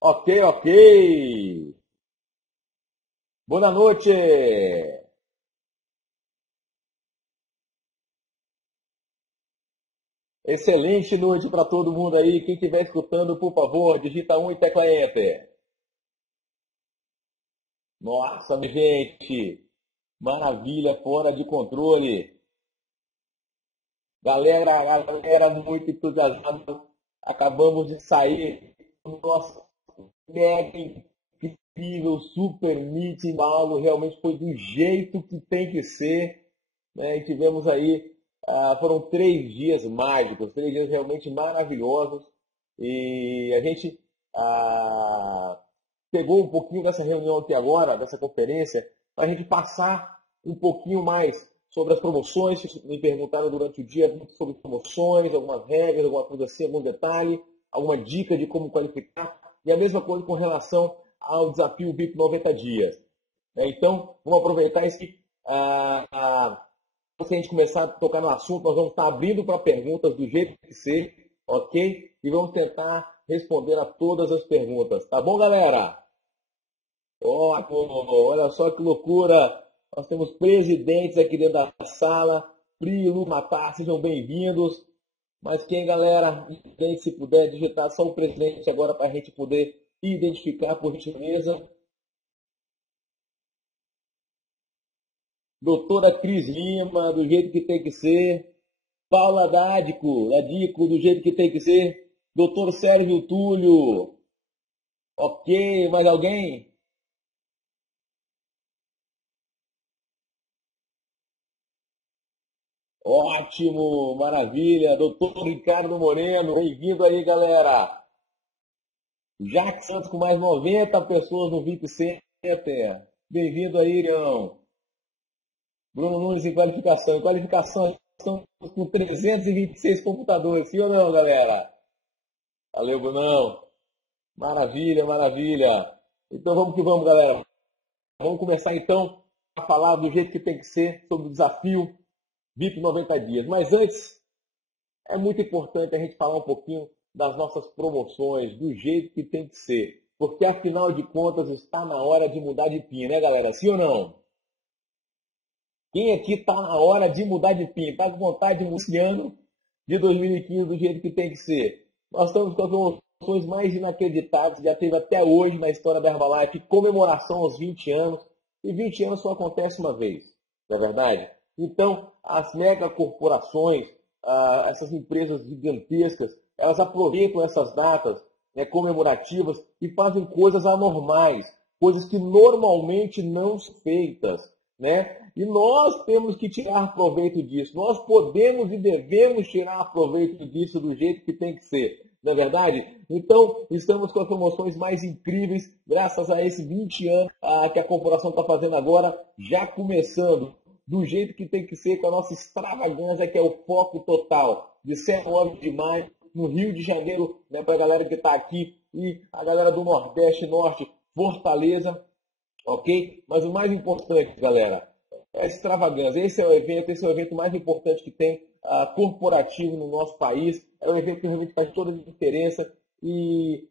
Ok, ok. Boa noite. Excelente noite para todo mundo aí. Quem estiver escutando, por favor, digita um e tecla Enter. Nossa, minha gente. Maravilha, fora de controle. Galera muito entusiasmada. Acabamos de sair do nosso mega incrível super meeting. Algo realmente foi do jeito que tem que ser, né? E tivemos aí, foram 3 dias mágicos, 3 dias realmente maravilhosos. E a gente pegou um pouquinho dessa reunião aqui agora, dessa conferência, para a gente passar um pouquinho mais sobre as promoções. Me perguntaram durante o dia muito sobre promoções, algumas regras, alguma coisa assim, algum detalhe, alguma dica de como qualificar. E a mesma coisa com relação ao desafio VIP 90 dias. Então, vamos aproveitar esse. Antes de a gente começar a tocar no assunto, nós vamos estar abrindo para perguntas do jeito que ser, ok? E vamos tentar responder a todas as perguntas. Tá bom, galera? Olha só que loucura! Nós temos presidentes aqui dentro da sala. Pri e Lu Matar, sejam bem-vindos. Mas quem, galera? Quem, se puder digitar só o presidente agora para a gente poder identificar por gentileza. Doutora Cris Lima, do jeito que tem que ser. Paula Dadico, do jeito que tem que ser. Doutor Sérgio Túlio. Ok, mais alguém? Ótimo, maravilha. Doutor Ricardo Moreno, bem-vindo aí, galera. Jack Santos com mais 90 pessoas no VIP Center. Bem-vindo aí, Irião. Bruno Nunes em qualificação. Em qualificação, estamos com 326 computadores. Sim ou não, galera? Valeu, Brunão. Maravilha, maravilha. Então vamos que vamos, galera. Vamos começar então a falar do jeito que tem que ser sobre o desafio VIP 90 dias. Mas antes, é muito importante a gente falar um pouquinho das nossas promoções, do jeito que tem que ser. Porque afinal de contas está na hora de mudar de PIN, né, galera? Sim ou não? Quem aqui está na hora de mudar de PIN? Está com vontade de mudar esse ano de 2015 do jeito que tem que ser? Nós estamos com as promoções mais inacreditáveis que já teve até hoje na história da Herbalife, comemoração aos 20 anos. E 20 anos só acontece uma vez, não é verdade? Então, as megacorporações, essas empresas gigantescas, elas aproveitam essas datas, né, comemorativas e fazem coisas anormais, coisas que normalmente não são feitas, né? E nós temos que tirar proveito disso. Nós podemos e devemos tirar proveito disso do jeito que tem que ser. Não é verdade? Então, estamos com as promoções mais incríveis, graças a esses 20 anos que a corporação está fazendo agora, já começando do jeito que tem que ser, com a nossa extravagância, que é o foco total, de 7 a 9 de maio, no Rio de Janeiro, né, para a galera que está aqui, e a galera do Nordeste, Norte, Fortaleza, ok? Mas o mais importante, galera, é a extravagância. Esse é o evento mais importante que tem corporativo no nosso país. É um evento que realmente faz toda a diferença. E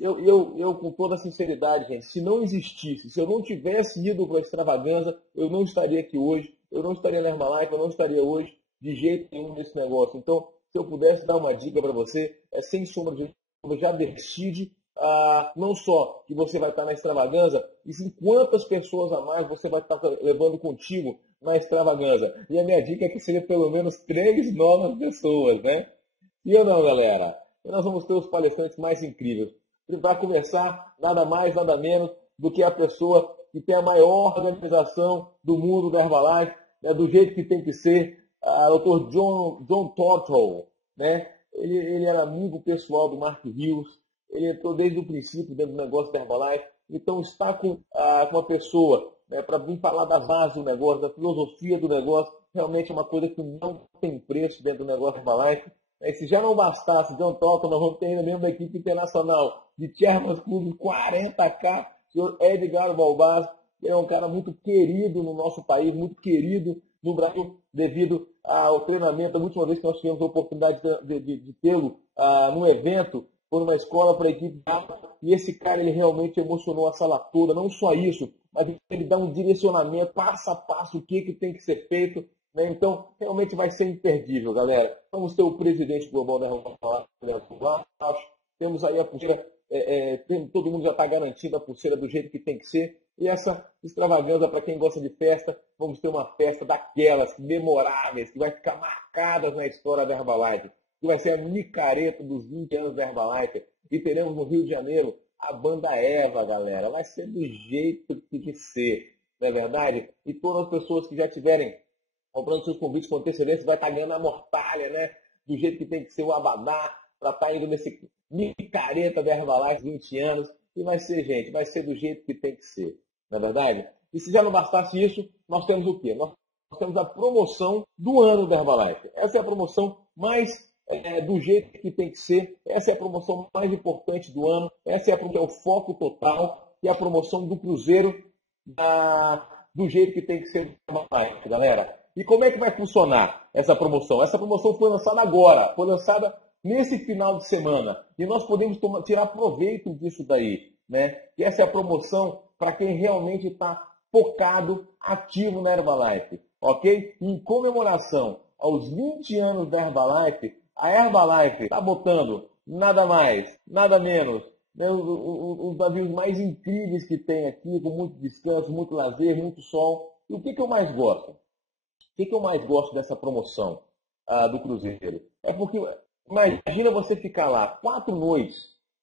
eu, com toda sinceridade, gente, se não existisse, se eu não tivesse ido para a extravagância, eu não estaria aqui hoje, eu não estaria na Herbalife, eu não estaria hoje de jeito nenhum nesse negócio. Então, se eu pudesse dar uma dica para você, é sem sombra de dúvida, já decide não só que você vai estar na extravaganza, e sim quantas pessoas a mais você vai estar levando contigo na extravaganza. E a minha dica é que seja pelo menos 3 novas pessoas, né? E ou não, galera? E nós vamos ter os palestrantes mais incríveis. E para começar, nada mais, nada menos do que a pessoa que tem a maior organização do mundo da Herbalife, né, do jeito que tem que ser, o Dr. John Tortle, né? Ele era amigo pessoal do Mark Hills, ele entrou desde o princípio dentro do negócio da Herbalife, então está com uma pessoa, né, para vir falar das bases do negócio, da filosofia do negócio, realmente é uma coisa que não tem preço dentro do negócio da Herbalife. Se já não bastasse John Tolton, nós vamos ter ainda mesmo da equipe internacional de Chairman's Club 40K, o senhor Edgar Balbaz, que é um cara muito querido no nosso país, muito querido no Brasil, devido ao treinamento. A última vez que nós tivemos a oportunidade de tê-lo num evento foi numa escola para a equipe e esse cara ele realmente emocionou a sala toda. Não só isso, mas ele dá um direcionamento passo a passo o que tem que ser feito. Né? Então, realmente vai ser imperdível, galera. Vamos ter o presidente global da Herbalife, temos aí a pulseira, todo mundo já está garantindo a pulseira do jeito que tem que ser. E essa extravagância, para quem gosta de festa, vamos ter uma festa daquelas memoráveis, que vai ficar marcadas na história da Herbalife, que vai ser a micareta dos 20 anos da Herbalife. E teremos no Rio de Janeiro a banda Eva, galera. Vai ser do jeito que tem que ser, não é verdade? E todas as pessoas que já tiverem comprando seus convites com antecedência, vai estar ganhando a mortalha, né? Do jeito que tem que ser o abadá, para estar indo nesse micareta da Herbalife 20 anos. E vai ser, gente, vai ser do jeito que tem que ser, não é verdade? E se já não bastasse isso, nós temos o quê? Nós temos a promoção do ano da Herbalife. Essa é a promoção mais do jeito que tem que ser. Essa é a promoção mais importante do ano. Essa é o foco total. E a promoção do Cruzeiro do jeito que tem que ser da Herbalife, galera. E como é que vai funcionar essa promoção? Essa promoção foi lançada agora, foi lançada nesse final de semana. E nós podemos tirar proveito disso daí, né? E essa é a promoção para quem realmente está focado, ativo na Herbalife, ok? Em comemoração aos 20 anos da Herbalife, a Herbalife está botando nada mais, nada menos, né? Os navios mais incríveis que tem aqui, com muito descanso, muito lazer, muito sol. E o que eu mais gosto? O que eu mais gosto dessa promoção do Cruzeiro? É porque, imagina você ficar lá 4 noites,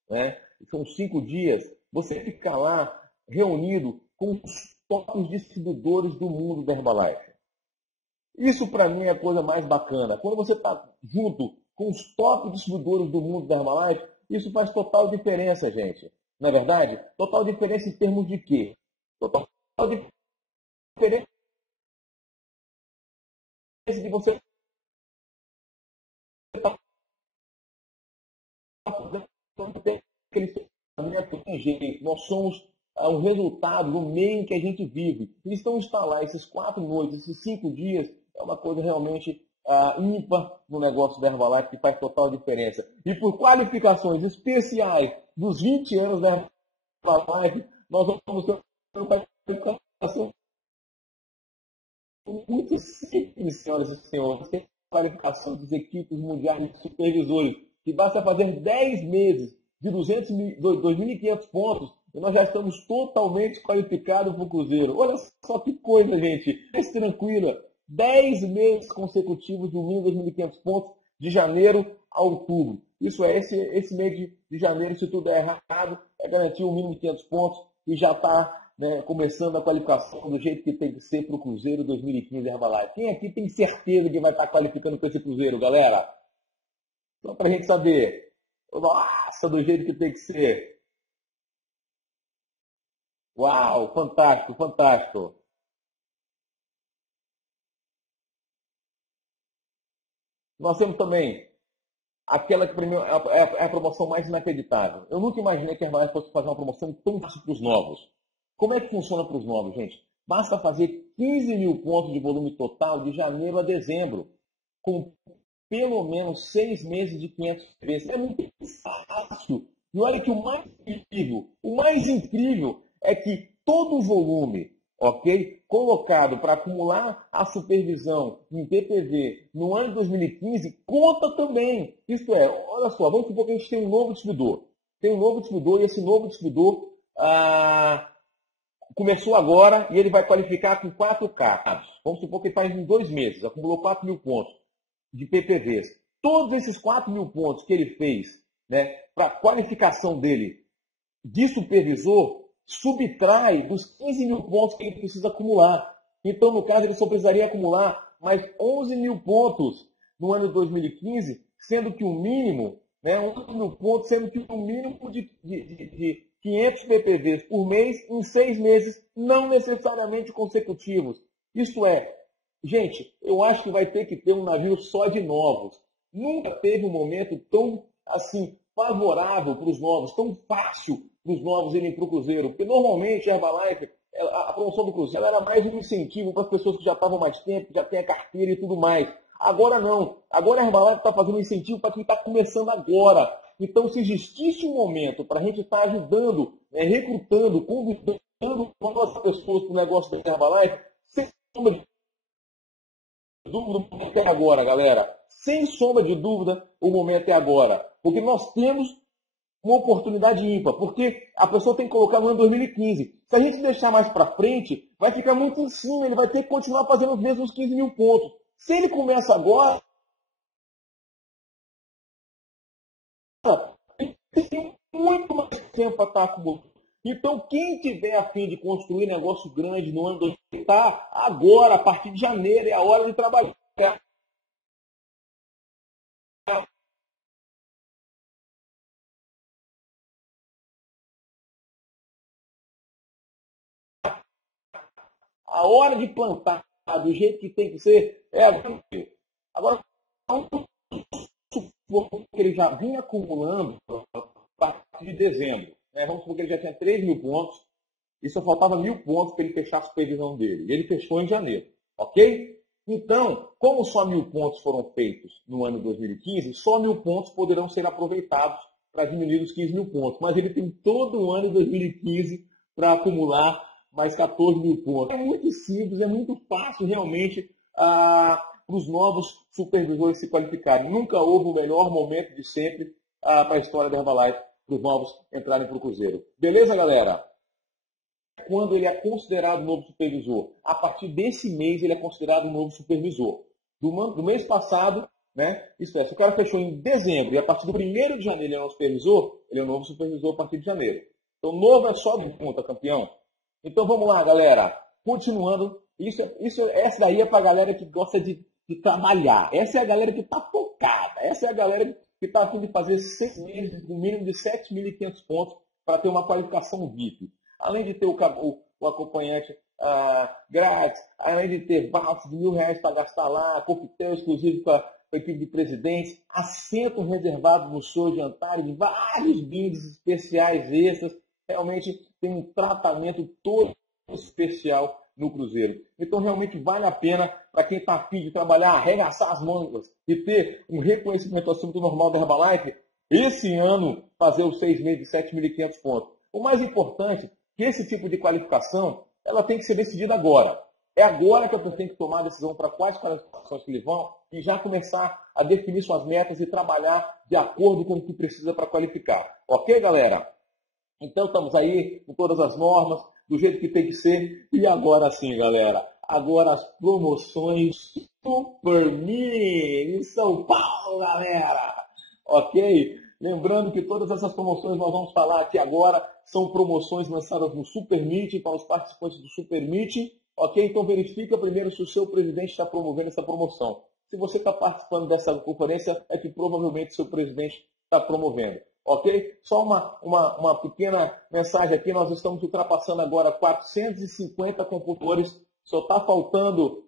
né? São 5 dias, você ficar lá reunido com os top distribuidores do mundo da Herbalife. Isso para mim é a coisa mais bacana. Quando você está junto com os top distribuidores do mundo da Herbalife, isso faz total diferença, gente. Não é verdade? Total diferença em termos de quê? Total diferença de você estar aquele jeito. Nós somos o resultado do meio em que a gente vive. Eles estão instalados esses 4 noites, esses 5 dias, é uma coisa realmente ímpar no negócio da Herbalife, que faz total diferença. E por qualificações especiais dos 20 anos da Herbalife, nós vamos ter uma qualificação muito simples, senhoras e senhores. Tem qualificação dos equipes mundiais de supervisores, que basta fazer 10 meses de 2.500 pontos e nós já estamos totalmente qualificados para o Cruzeiro. Olha só que coisa, gente. Mais tranquila. 10 meses consecutivos de 2.500 pontos de janeiro a outubro. Isso é, esse mês de janeiro, se tudo der errado, é garantir 1.500 pontos e já está, né, começando a qualificação do jeito que tem que ser para o Cruzeiro 2015 Herbalife. Quem aqui tem certeza que vai estar qualificando para esse Cruzeiro, galera? Só para a gente saber. Nossa, do jeito que tem que ser. Uau, fantástico, fantástico. Nós temos também aquela que para mim é a promoção mais inacreditável. Eu nunca imaginei que a Herbalife fosse fazer uma promoção tão fácil para os novos. Como é que funciona para os novos, gente? Basta fazer 15 mil pontos de volume total de janeiro a dezembro, com pelo menos 6 meses de 500 vezes. É muito fácil. E olha que o mais incrível é que todo o volume, ok, colocado para acumular a supervisão em PPV no ano de 2015, conta também. Isto é, olha só, vamos supor que a gente tem um novo distribuidor. Tem um novo distribuidor e esse novo distribuidor começou agora e ele vai qualificar com 4K. Vamos supor que ele faz em 2 meses, acumulou 4 mil pontos de PPVs. Todos esses 4 mil pontos que ele fez, né, para a qualificação dele de supervisor, subtrai dos 15 mil pontos que ele precisa acumular. Então, no caso, ele só precisaria acumular mais 11 mil pontos no ano de 2015, sendo que o mínimo, né, 11 mil pontos, sendo que o mínimo de 500 PPVs por mês em 6 meses, não necessariamente consecutivos. Isto é, gente, eu acho que vai ter que ter um navio só de novos. Nunca teve um momento tão assim favorável para os novos, tão fácil para os novos irem para o Cruzeiro. Porque normalmente a Herbalife, a promoção do Cruzeiro, ela era mais um incentivo para as pessoas que já estavam mais tempo, que já têm a carteira e tudo mais. Agora não. Agora a Herbalife está fazendo um incentivo para quem está começando agora. Então, se existisse um momento para a gente estar ajudando, recrutando, convidando novas pessoas para o negócio da Herbalife, sem sombra de dúvida, o momento é agora, galera. Sem sombra de dúvida, o momento é agora. Porque nós temos uma oportunidade ímpar, porque a pessoa tem que colocar no ano 2015. Se a gente deixar mais para frente, vai ficar muito em cima, ele vai ter que continuar fazendo os mesmos 15 mil pontos. Se ele começa agora, ele tem muito mais tempo para estar acumulando. Então, quem tiver a fim de construir negócio grande no ano 2015, tá agora, a partir de janeiro, é a hora de trabalhar. A hora de plantar do jeito que tem que ser é agora. Agora, vamos supor que ele já vinha acumulando a partir de dezembro. Vamos supor que ele já tinha 3 mil pontos e só faltava 1.000 pontos para ele fechar a supervisão dele. E ele fechou em janeiro. Ok? Então, como só 1.000 pontos foram feitos no ano 2015, só 1.000 pontos poderão ser aproveitados para diminuir os 15 mil pontos. Mas ele tem todo o ano de 2015 para acumular mais 14 mil pontos. É muito simples, é muito fácil realmente para os novos supervisores se qualificarem. Nunca houve o melhor momento de sempre para a história da Herbalife, para os novos entrarem para o Cruzeiro. Beleza, galera? Quando ele é considerado novo supervisor? A partir desse mês ele é considerado novo supervisor. Do mês passado, isso é, se o cara fechou em dezembro e a partir do 1º de janeiro ele é um supervisor, ele é um novo supervisor a partir de janeiro. Então, novo é só de conta, campeão. Então vamos lá, galera. Continuando, essa daí é para a galera que gosta de trabalhar. Essa é a galera que está focada. Essa é a galera que está a fim de fazer 6 meses com um mínimo de 7.500 pontos para ter uma qualificação VIP. Além de ter o acompanhante grátis, além de ter vouchers de R$1.000 para gastar lá, coquetel exclusivo com a equipe de presidentes, assento reservado no seu jantar e vários brindes especiais extras. Realmente tem um tratamento todo especial no Cruzeiro. Então realmente vale a pena para quem está afim de trabalhar, arregaçar as mangas e ter um reconhecimento acima do normal da Herbalife, esse ano fazer os 6 meses de 7.500 pontos. O mais importante é que esse tipo de qualificação ela tem que ser decidida agora. É agora que eu tenho que tomar a decisão para quais qualificações que eles vão e já começar a definir suas metas e trabalhar de acordo com o que precisa para qualificar. Ok, galera? Então estamos aí com todas as normas, do jeito que tem que ser. E agora sim, galera. Agora as promoções Super Mini em São Paulo, galera. Ok? Lembrando que todas essas promoções nós vamos falar aqui agora são promoções lançadas no Super Meeting para os participantes do Super Meeting. Ok? Então verifica primeiro se o seu presidente está promovendo essa promoção. Se você está participando dessa conferência, é que provavelmente o seu presidente está promovendo. Ok? Só uma pequena mensagem aqui, nós estamos ultrapassando agora 450 computadores, só está faltando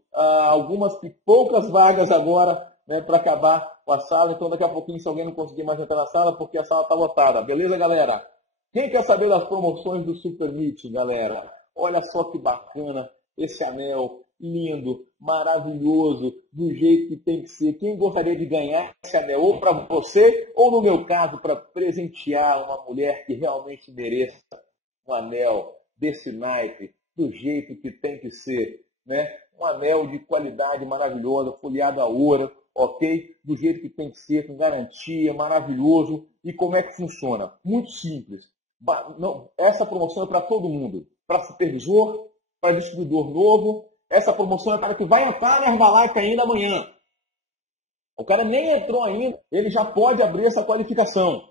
poucas vagas agora para acabar com a sala, então daqui a pouquinho se alguém não conseguir mais entrar na sala, porque a sala está lotada. Beleza, galera? Quem quer saber das promoções do Super Meeting, galera? Olha só que bacana esse anel. Lindo, maravilhoso, do jeito que tem que ser. Quem gostaria de ganhar esse anel, ou para você, ou no meu caso, para presentear uma mulher que realmente mereça um anel desse naipe, do jeito que tem que ser, Um anel de qualidade maravilhosa, folheado a ouro, ok? Do jeito que tem que ser, com garantia, maravilhoso. E como é que funciona? Muito simples. Essa promoção é para todo mundo, para supervisor, para distribuidor novo. Essa promoção é para que vai entrar na Herbalife ainda amanhã. O cara nem entrou ainda, ele já pode abrir essa qualificação.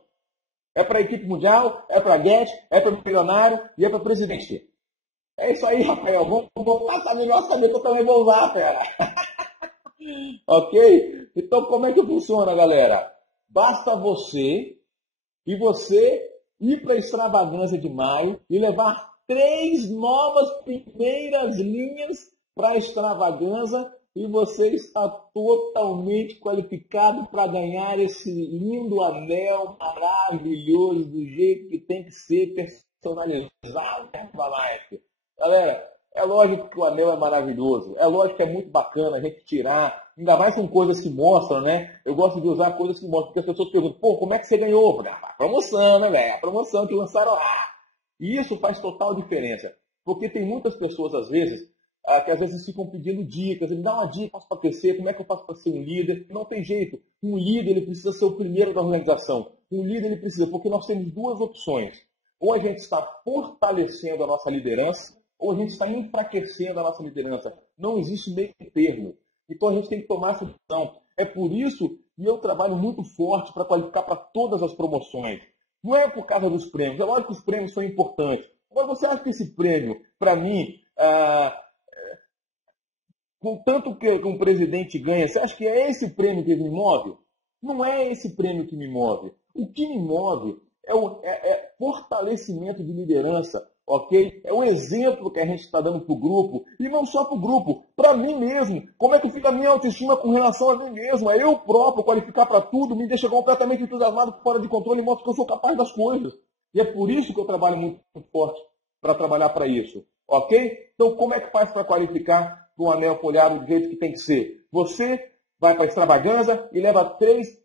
É para a equipe mundial, é para a Get, é para o milionário e é para o presidente. É isso aí, Rafael. Vamos botar essa melhor saber que eu também vou usar, fera. Ok? Então, como é que funciona, galera? Basta você ir para a extravagância de maio e levar 3 novas primeiras linhas para a extravagância e você está totalmente qualificado para ganhar esse lindo anel maravilhoso do jeito que tem que ser personalizado na Herbalife. Galera, É lógico que o anel é maravilhoso, é lógico que é muito bacana a gente tirar, ainda mais com coisas que mostram, né? Eu gosto de usar coisas que mostram, porque as pessoas perguntam, pô, como é que você ganhou? A promoção, né, velho? A promoção que lançaram lá. E isso faz total diferença, porque tem muitas pessoas, às vezes, que às vezes ficam pedindo dicas, me dá uma dica para crescer, como é que eu faço para ser um líder? Não tem jeito, um líder ele precisa ser o primeiro da organização, um líder ele precisa, porque nós temos duas opções, ou a gente está fortalecendo a nossa liderança, ou a gente está enfraquecendo a nossa liderança. Não existe meio termo. Então a gente tem que tomar essa decisão. É por isso que eu trabalho muito forte para qualificar para todas as promoções. Não é por causa dos prêmios. É lógico que os prêmios são importantes. Agora, você acha que esse prêmio, para mim, com tanto que um presidente ganha, você acha que é esse prêmio que me move? Não é esse prêmio que me move. O que me move é fortalecimento de liderança, ok? É o exemplo que a gente está dando para o grupo, e não só para o grupo, para mim mesmo. Como é que fica a minha autoestima com relação a mim mesmo? É eu próprio qualificar para tudo, me deixa completamente entusiasmado, fora de controle, e mostro que eu sou capaz das coisas. E é por isso que eu trabalho muito forte para trabalhar para isso, ok? Então, como é que faz para qualificar para um anel folhado do jeito que tem que ser? Você vai para a extravagância e leva 3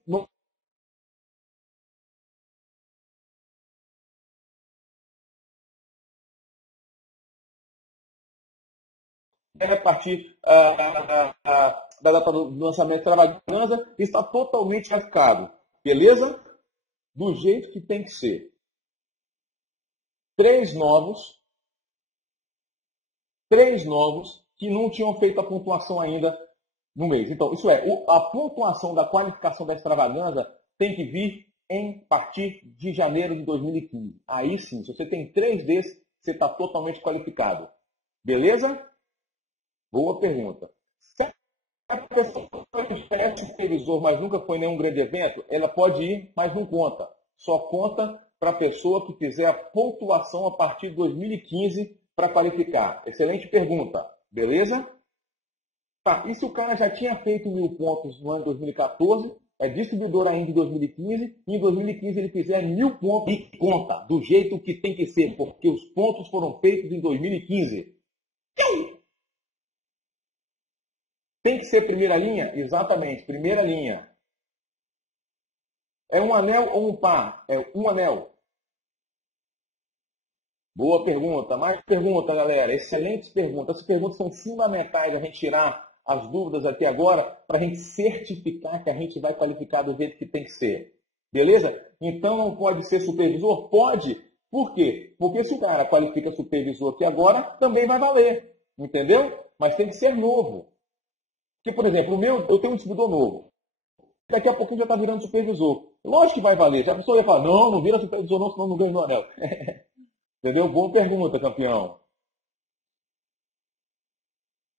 a partir da data do lançamento da extravagância, está totalmente arcado. Beleza? Do jeito que tem que ser. 3 novos que não tinham feito a pontuação ainda no mês. Então, isso é, a pontuação da qualificação da extravagância tem que vir em partir de janeiro de 2015. Aí sim, se você tem 3 desses, você está totalmente qualificado. Beleza? Boa pergunta. Se a pessoa é supervisor, mas nunca foi em nenhum grande evento, ela pode ir, mas não conta. Só conta para a pessoa que fizer a pontuação a partir de 2015 para qualificar. Excelente pergunta. Beleza? Tá, e se o cara já tinha feito 1.000 pontos no ano de 2014, é distribuidor ainda em 2015, e em 2015 ele fizer 1.000 pontos e conta, do jeito que tem que ser, porque os pontos foram feitos em 2015. Tem que ser primeira linha? Exatamente, primeira linha. É um anel ou um par? É um anel. Boa pergunta. Mais pergunta, galera. Excelentes perguntas. Essas perguntas são fundamentais a gente tirar as dúvidas aqui agora para a gente certificar que a gente vai qualificar do jeito que tem que ser. Beleza? Então não pode ser supervisor? Pode. Por quê? Porque se o cara qualifica supervisor aqui agora, também vai valer. Entendeu? Mas tem que ser novo. Porque, por exemplo, eu tenho um distribuidor novo. Daqui a pouquinho já está virando supervisor. Lógico que vai valer. Já a pessoa ia falar, não, não vira supervisor não, senão não ganho no anel. Entendeu? Boa pergunta, campeão.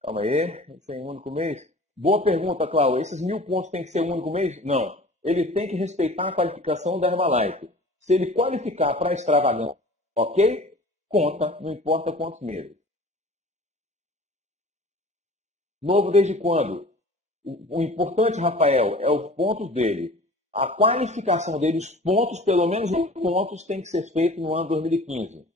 Calma aí, sem um único mês. Boa pergunta, Cláudio. Esses 1.000 pontos tem que ser um único mês? Não. Ele tem que respeitar a qualificação da Herbalife. Se ele qualificar para extravagância, ok? Conta, não importa quantos meses. Novo desde quando? O importante, Rafael, é os pontos dele. A qualificação dele, os pontos, pelo menos os pontos, tem que ser feito no ano 2015.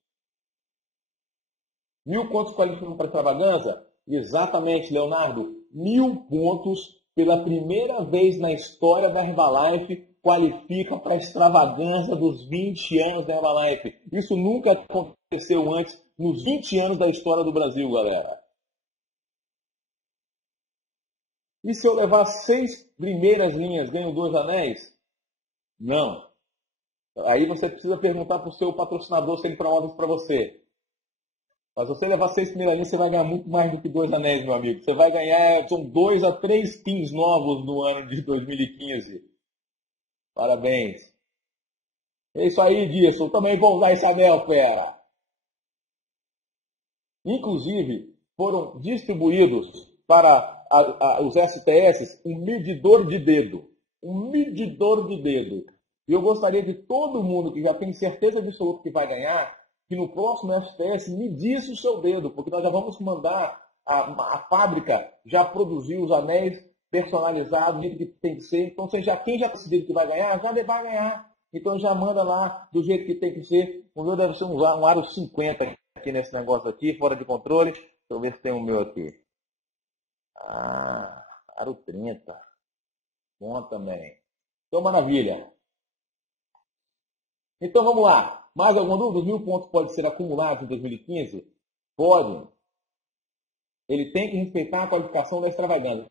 1.000 pontos qualificam para extravagância? Exatamente, Leonardo. 1.000 pontos pela primeira vez na história da Herbalife qualifica para a extravagância dos 20 anos da Herbalife. Isso nunca aconteceu antes nos 20 anos da história do Brasil, galera. E se eu levar 6 primeiras linhas, ganho 2 anéis? Não. Aí você precisa perguntar para o seu patrocinador se ele promove isso para você. Mas se você levar 6 primeiras linhas, você vai ganhar muito mais do que 2 anéis, meu amigo. Você vai ganhar, são 2 a 3 pins novos no ano de 2015. Parabéns. É isso aí, Dilson. Também vou usar esse anel, fera. Inclusive, foram distribuídos para os STS um medidor de dedo. Um medidor de dedo. E eu gostaria de todo mundo que já tem certeza absoluta que vai ganhar, que no próximo STS medisse o seu dedo, porque nós já vamos mandar a fábrica já produzir os anéis personalizados, do jeito que tem que ser. Então, quem já decidiu que vai ganhar, já vai ganhar. Então já manda lá do jeito que tem que ser. O meu deve ser um aro 50 aqui nesse negócio aqui, fora de controle. eu ver se tem o meu aqui. Ah, aro 30. Bom também. Então, maravilha. Então, vamos lá. Mais alguma dúvida? Os 1.000 pontos podem ser acumulados em 2015? Podem. Ele tem que respeitar a qualificação da extravagância.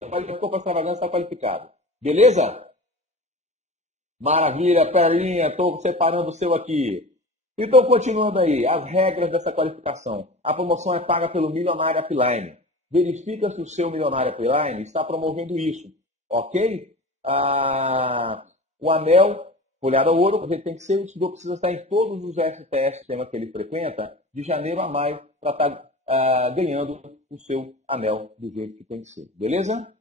Qualificou para a extravagância, está qualificado. Beleza? Maravilha, Perlinha. Estou separando o seu aqui. Então, continuando aí. As regras dessa qualificação. A promoção é paga pelo Milionário Upline. Verifica se o seu Milionário Upline está promovendo isso. Ok? O anel folhado a ouro, ele tem que ser, o estudante precisa estar em todos os STS sistemas que ele frequenta, de janeiro a maio, para estar ganhando o seu anel do jeito que tem que ser. Beleza?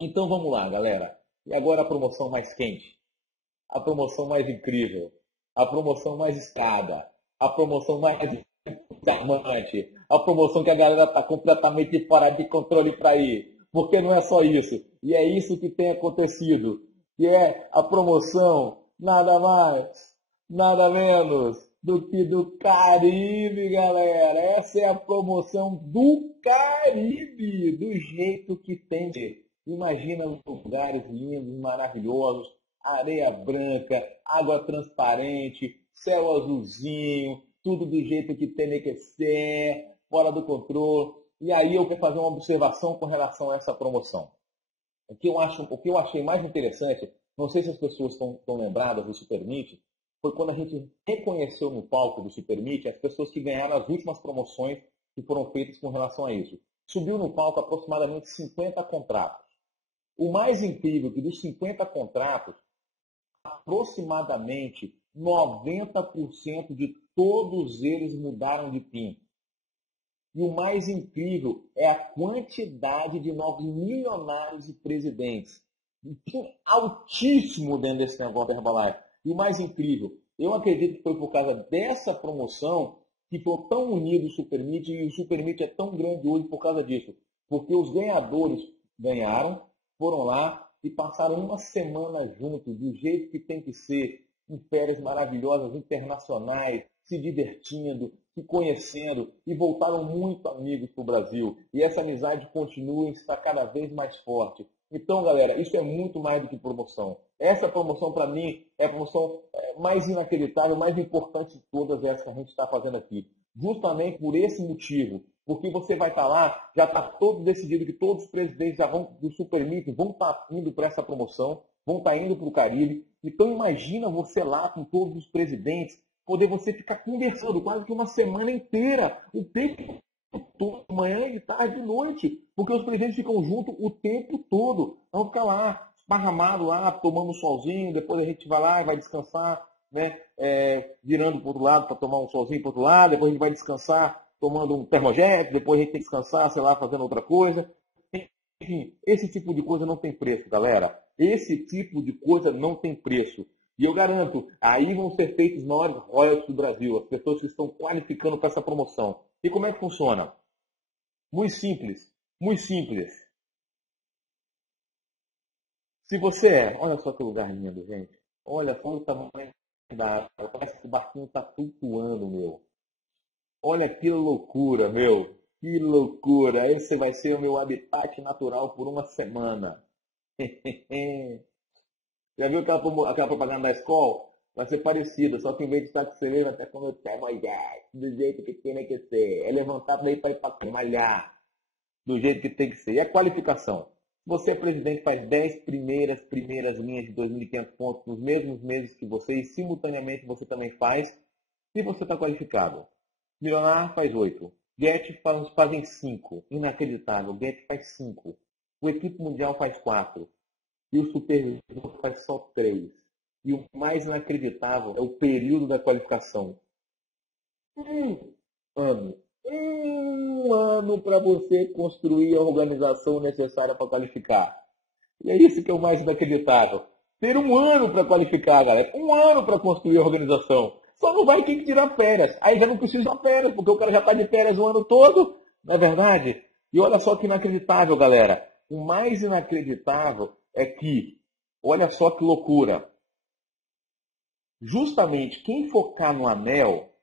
Então vamos lá, galera. E agora a promoção mais quente. A promoção mais incrível. A promoção mais escada. A promoção mais diamante. A promoção que a galera está completamente fora de controle para ir. Porque não é só isso. E é isso que tem acontecido. Que é a promoção, nada mais, nada menos do que do Caribe, galera. Essa é a promoção do Caribe, do jeito que tem que ser. Imagina lugares lindos, maravilhosos, areia branca, água transparente, céu azulzinho, tudo do jeito que tem que ser, fora do controle. E aí eu quero fazer uma observação com relação a essa promoção. O que eu achei mais interessante, não sei se as pessoas estão lembradas do Super Meet, foi quando a gente reconheceu no palco do Super Meet as pessoas que ganharam as últimas promoções que foram feitas com relação a isso. Subiu no palco aproximadamente 50 contratos. O mais incrível é que dos 50 contratos, aproximadamente 90% de todos eles mudaram de PIN. E o mais incrível é a quantidade de novos milionários e presidentes. Um PIN altíssimo dentro desse negócio da Herbalife. E o mais incrível, eu acredito que foi por causa dessa promoção que foi tão unido o Super Meet, e o Super Meet é tão grande hoje por causa disso. Porque os ganhadores ganharam, foram lá e passaram uma semana juntos, do jeito que tem que ser, em férias maravilhosas, internacionais, se divertindo, se conhecendo, e voltaram muito amigos para o Brasil. E essa amizade continua e está cada vez mais forte. Então, galera, isso é muito mais do que promoção. Essa promoção, para mim, é a promoção mais inacreditável, mais importante de todas essas que a gente está fazendo aqui. Justamente por esse motivo. Porque você vai estar lá, já está todo decidido que todos os presidentes já vão do Super Meet vão estar indo para essa promoção, vão estar indo para o Caribe. Então imagina você lá com todos os presidentes, poder você ficar conversando quase que uma semana inteira, o tempo todo, manhã, de tarde, de noite, porque os presidentes ficam juntos o tempo todo. Vão ficar lá, esparramados lá, tomando um solzinho, depois a gente vai lá e vai descansar, né? Virando para o outro lado para tomar um solzinho para o outro lado, depois a gente vai descansar tomando um termogénico, depois a gente tem que descansar, sei lá, fazendo outra coisa. Enfim, esse tipo de coisa não tem preço, galera. Esse tipo de coisa não tem preço. E eu garanto, aí vão ser feitos os maiores royalties do Brasil, as pessoas que estão qualificando para essa promoção. E como é que funciona? Muito simples, muito simples. Se você olha só que lugar lindo, gente. Olha só o tamanho da água, parece que o barquinho está flutuando, meu. Olha que loucura, meu. Que loucura. Esse vai ser o meu habitat natural por uma semana. Já viu aquela propaganda da escola? Vai ser parecida, só que em vez de estar com cerveja, até quando eu quero malhar, do jeito que tem que ser. É levantar daí para ir para malhar, do jeito que tem que ser. E a qualificação? Você é presidente, faz 10 primeiras linhas de 2.500 pontos nos mesmos meses que você, e simultaneamente você também faz, se você está qualificado. Milionário faz 8. Get fazem 5. Inacreditável. Get faz 5. O Equipe Mundial faz 4. E o Supervisor faz só 3. E o mais inacreditável é o período da qualificação. Um ano. Um ano para você construir a organização necessária para qualificar. E é isso que é o mais inacreditável. Ter um ano para qualificar, galera. Um ano para construir a organização. Só não vai quem tirar férias. Aí já não precisa de férias, porque o cara já está de férias o ano todo. Não é verdade? E olha só que inacreditável, galera. O mais inacreditável é que, olha só que loucura. Justamente quem focar no anel,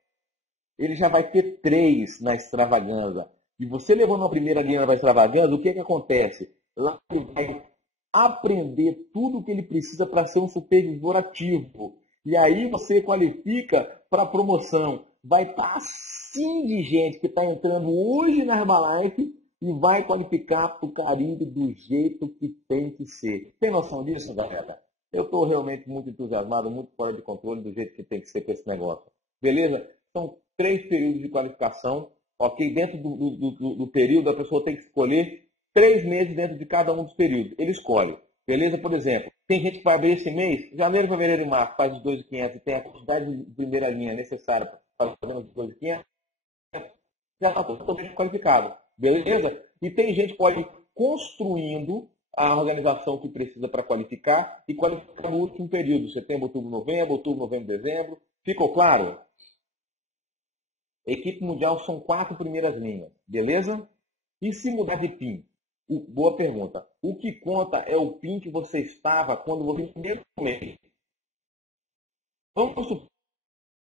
ele já vai ter 3 na extravaganza. E você levando a primeira linha na extravaganza, o que acontece? Lá ele vai aprender tudo o que ele precisa para ser um supervisor ativo. E aí você qualifica para a promoção. Vai estar assim de gente que está entrando hoje na Herbalife e vai qualificar para o Caribe do jeito que tem que ser. Tem noção disso, galera? Eu estou realmente muito entusiasmado, muito fora de controle do jeito que tem que ser para esse negócio. Beleza? São 3 períodos de qualificação. Ok? Dentro do período, a pessoa tem que escolher 3 meses dentro de cada um dos períodos. Ele escolhe. Beleza? Por exemplo, tem gente que vai abrir esse mês, janeiro, fevereiro e março, faz os 2.500 e tem a quantidade de primeira linha necessária para fazer os 2.500, já está totalmente qualificado. Beleza? E tem gente que pode ir construindo a organização que precisa para qualificar e qualificar no último período, setembro, outubro, novembro, dezembro. Ficou claro? Equipe mundial são 4 primeiras linhas. Beleza? E se mudar de PIN? Boa pergunta. O que conta é o PIN que você estava quando você primeiro mês. Vamos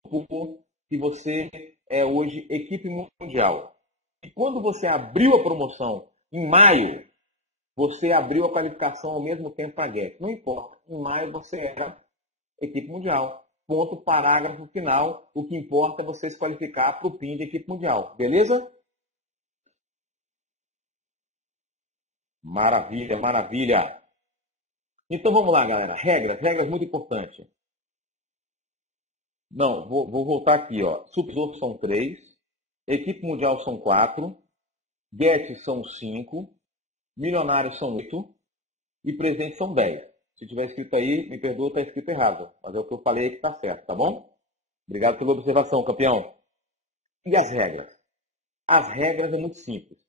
supor que você é hoje equipe mundial. E quando você abriu a promoção em maio, você abriu a qualificação ao mesmo tempo para a GET. Não importa. Em maio você era equipe mundial. Ponto, parágrafo final. O que importa é você se qualificar para o PIN de equipe mundial. Beleza? Maravilha, maravilha. Então vamos lá, galera. Regras muito importantes. Não, vou voltar aqui, ó. Supervisor são 3, equipe mundial são 4, GET são 5, milionários são 8 e presentes são 10. Se tiver escrito aí, me perdoa, está escrito errado. Mas é o que eu falei aí que está certo, tá bom? Obrigado pela observação, campeão. E as regras? As regras é muito simples.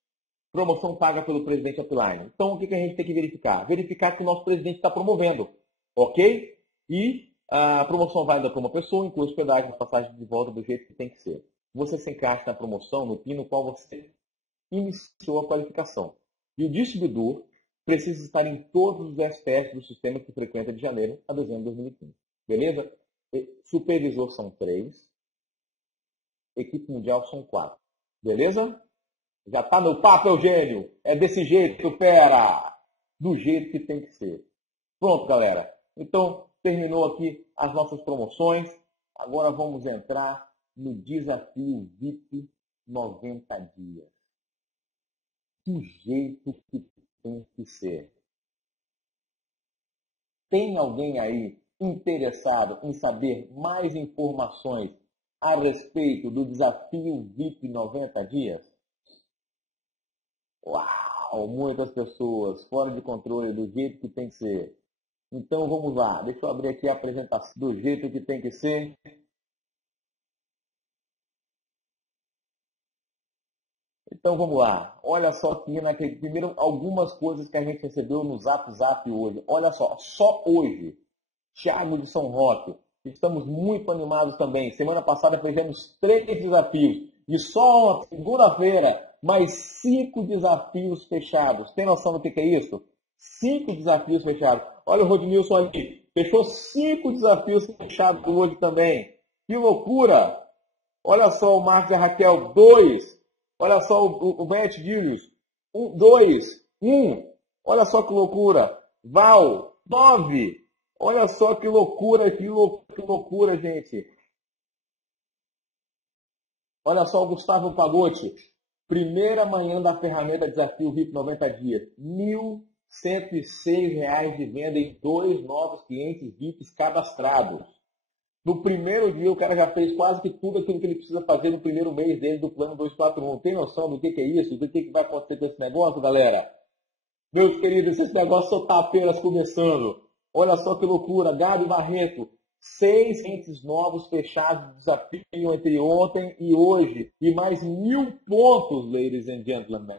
Promoção paga pelo presidente upline. Então, o que a gente tem que verificar? Verificar que o nosso presidente está promovendo, ok? E a promoção válida para uma pessoa, inclui hospedagem, passagem de volta do jeito que tem que ser. Você se encaixa na promoção, no PIN no qual você iniciou a qualificação. E o distribuidor precisa estar em todos os SPS do sistema que frequenta de janeiro a dezembro de 2015. Beleza? Supervisor são 3. Equipe mundial são 4. Beleza? Já tá no papo, Eugênio? É desse jeito, pera! Do jeito que tem que ser. Pronto, galera. Então, terminou aqui as nossas promoções. Agora vamos entrar no desafio VIP 90 dias. Do jeito que tem que ser. Tem alguém aí interessado em saber mais informações a respeito do desafio VIP 90 dias? Uau! Muitas pessoas fora de controle do jeito que tem que ser. Então vamos lá. Deixa eu abrir aqui a apresentação do jeito que tem que ser. Então vamos lá. Olha só aqui naquele primeiro algumas coisas que a gente recebeu no Zap hoje. Olha só hoje. Thiago de São Roque. Estamos muito animados também. Semana passada fizemos 3 desafios. E só segunda-feira, mais 5 desafios fechados. Tem noção do que é isso? 5 desafios fechados. Olha o Rodnilson ali. Fechou 5 desafios fechados hoje também. Que loucura! Olha só o Marcos e a Raquel, 2. Olha só o Beth Dílios, 2, 1. Olha só que loucura. Val, 9. Olha só que loucura, que loucura, gente. Olha só o Gustavo Pagotti. Primeira manhã da ferramenta Desafio VIP 90 dias. R$ 1.106 de venda em 2 novos clientes VIPs cadastrados. No primeiro dia, o cara já fez quase que tudo aquilo que ele precisa fazer no primeiro mês dele do plano 241. Tem noção do que é isso? Do que vai acontecer com esse negócio, galera? Meus queridos, esse negócio só está apenas começando. Olha só que loucura. Gabi Barreto, 6 clientes novos fechados de desafio entre ontem e hoje. E mais 1.000 pontos, ladies and gentlemen.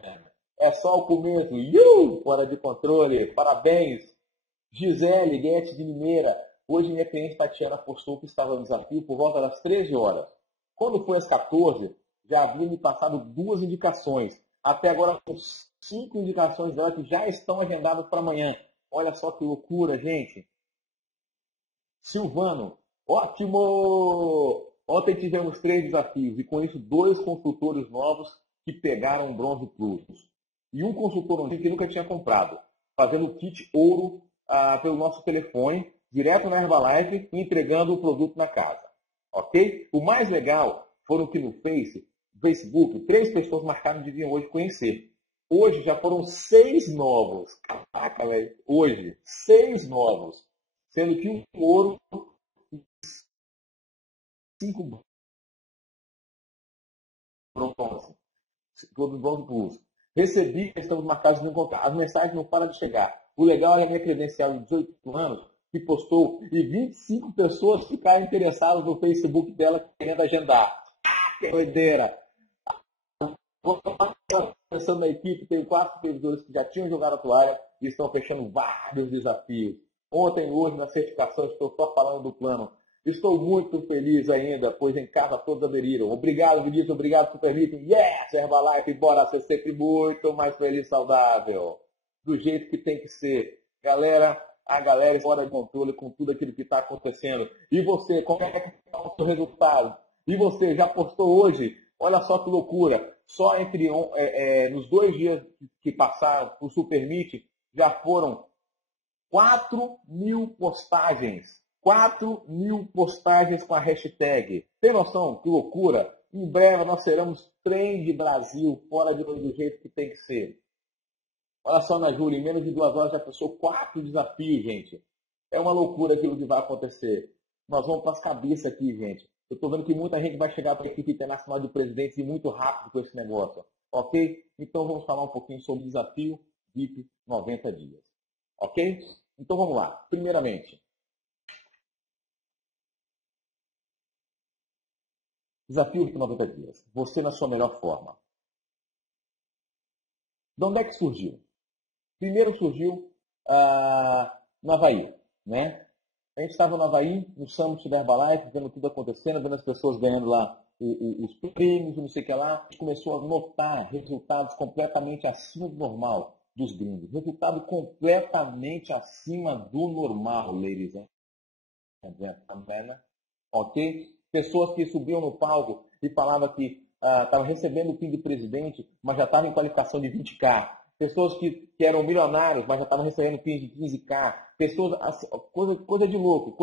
É só o começo. Fora de controle. Parabéns. Gisele Guedes de Mineira. Hoje minha cliente Tatiana postou que estava no desafio por volta das 13 horas. Quando foi às 14, já havia me passado 2 indicações. Até agora são 5 indicações dela que já estão agendadas para amanhã. Olha só que loucura, gente. Silvano, ótimo! Ontem tivemos 3 desafios e com isso 2 consultores novos que pegaram o Bronze Plus. E um consultor antigo que nunca tinha comprado, fazendo o kit ouro pelo nosso telefone, direto na Herbalife e entregando o produto na casa. Ok? O mais legal foram que no Facebook, 3 pessoas marcaram de vir hoje conhecer. Hoje já foram 6 novos. Caraca, velho. Hoje, 6 novos. Sendo que um ouro, 5 bronze. Todos Bronze Plus. Recebi, estamos marcados de encontrar. As mensagens não param de chegar. O legal é a minha credencial de 18 anos, que postou, e 25 pessoas ficaram interessadas no Facebook dela querendo agendar. Que doideira! Pensando na equipe, tem 4 servidores que já tinham jogado a toalha e estão fechando vários desafios. Ontem, hoje, na certificação, estou só falando do plano. Estou muito feliz ainda, pois em casa todos aderiram. Obrigado, Vinícius, obrigado, Super Meeting. Yes, Herbalife, bora ser sempre muito mais feliz e saudável. Do jeito que tem que ser. Galera, a galera fora de controle com tudo aquilo que está acontecendo. E você, como é que está o seu resultado? E você, já postou hoje? Olha só que loucura. Só nos 2 dias que passaram o Super Meet, já foram 4.000 postagens. 4.000 postagens com a hashtag. Tem noção? Que loucura! Em breve nós seremos Trend Brasil, fora do jeito que tem que ser. Olha só, Ana Júlia, em menos de 2 horas já fechou 4 desafios, gente. É uma loucura aquilo que vai acontecer. Nós vamos para as cabeças aqui, gente. Eu estou vendo que muita gente vai chegar para a equipe internacional de presidentes e muito rápido com esse negócio. Ok? Então vamos falar um pouquinho sobre o desafio VIP 90 dias. Ok? Então vamos lá. Primeiramente, desafio VIP 90 dias. Você na sua melhor forma. De onde é que surgiu? Primeiro surgiu no Havaí, né? A gente estava no Havaí, no Summit da Herbalife, vendo tudo acontecendo, vendo as pessoas ganhando lá os prêmios, não sei o que lá. A gente começou a notar resultados completamente acima do normal dos gringos. Resultado completamente acima do normal, ladies and gentlemen. Ok? Pessoas que subiam no palco e falavam que estavam recebendo o PIN de presidente, mas já estavam em qualificação de 20K. Pessoas que eram milionários, mas já estavam recebendo PIN de 15K. Pessoas, assim, coisa de louco,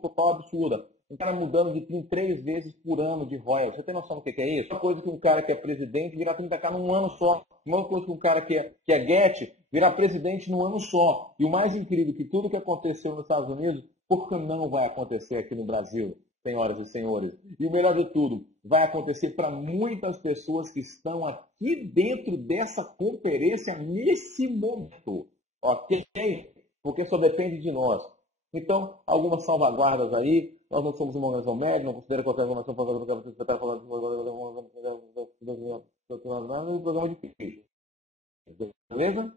total absurda. Um cara mudando de PIN 3 vezes por ano de royalties. Você tem noção do que é isso? Uma coisa que um cara que é presidente virar 30K num ano só. Uma coisa que um cara que é get virar presidente num ano só. E o mais incrível que tudo que aconteceu nos Estados Unidos, por que não vai acontecer aqui no Brasil? Senhoras e senhores. E o melhor de tudo, vai acontecer para muitas pessoas que estão aqui dentro dessa conferência nesse momento. Ok? Porque só depende de nós. Então, algumas salvaguardas aí. Nós não somos uma organização média, não considera qualquer organização programa difícil. Beleza?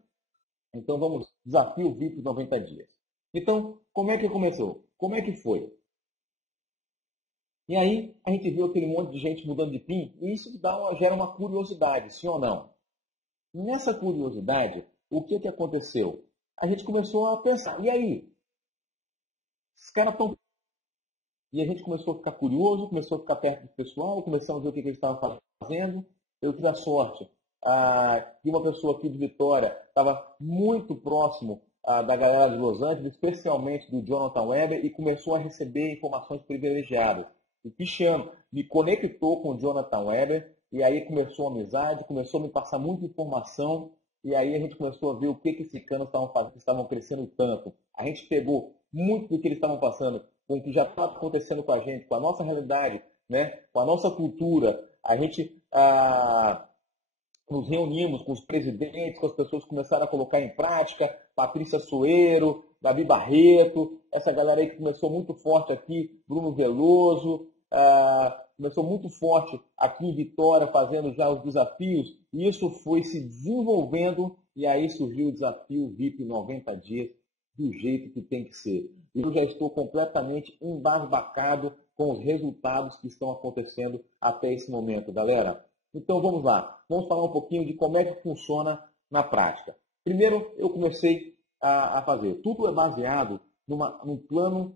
Então vamos, desafio VIP 90 dias. Então, como é que começou? Como é que foi? E aí, a gente viu aquele monte de gente mudando de PIN, e isso gera uma curiosidade, sim ou não? Nessa curiosidade, o que aconteceu? A gente começou a pensar, e aí? Os caras estão... E a gente começou a ficar curioso, começou a ficar perto do pessoal, começamos a ver o que eles estavam fazendo. Eu tive a sorte que uma pessoa aqui de Vitória estava muito próximo da galera de Los Angeles, especialmente do Jonathan Weber, e começou a receber informações privilegiadas. O Cristiano me conectou com o Jonathan Weber, e aí começou a amizade, começou a me passar muita informação, e aí a gente começou a ver o que esses canos estavam fazendo, que estavam crescendo tanto. A gente pegou muito do que eles estavam passando, com o que já estava acontecendo com a gente, com a nossa realidade, né? Com a nossa cultura. A gente nos reunimos com os presidentes, com as pessoas que começaram a colocar em prática, Patrícia Soeiro, Gabi Barreto, essa galera aí que começou muito forte aqui, Bruno Veloso, começou muito forte aqui em Vitória, fazendo já os desafios, e isso foi se desenvolvendo, e aí surgiu o desafio VIP 90 dias, do jeito que tem que ser. Eu já estou completamente embasbacado com os resultados que estão acontecendo até esse momento, galera. Então vamos lá, vamos falar um pouquinho de como é que funciona na prática. Primeiro, eu comecei a fazer. Tudo é baseado num plano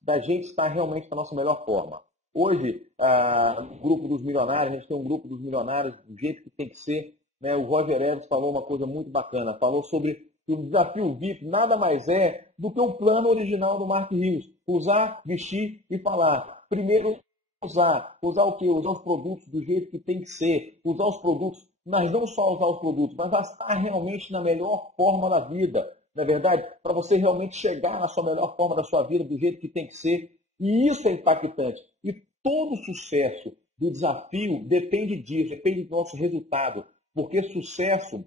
da gente estar realmente na nossa melhor forma. Hoje, no grupo dos milionários, a gente tem um grupo dos milionários do jeito que tem que ser, né? O Roger Evans falou uma coisa muito bacana, falou sobre que o desafio VIP nada mais é do que o plano original do Mark Rios. Usar, vestir e falar. Primeiro, usar o quê? Usar os produtos do jeito que tem que ser. Usar os produtos, mas não só usar os produtos, mas estar realmente na melhor forma da vida. Não é verdade? Para você realmente chegar na sua melhor forma da sua vida, do jeito que tem que ser. E isso é impactante. E todo o sucesso do desafio depende disso, depende do nosso resultado. Porque sucesso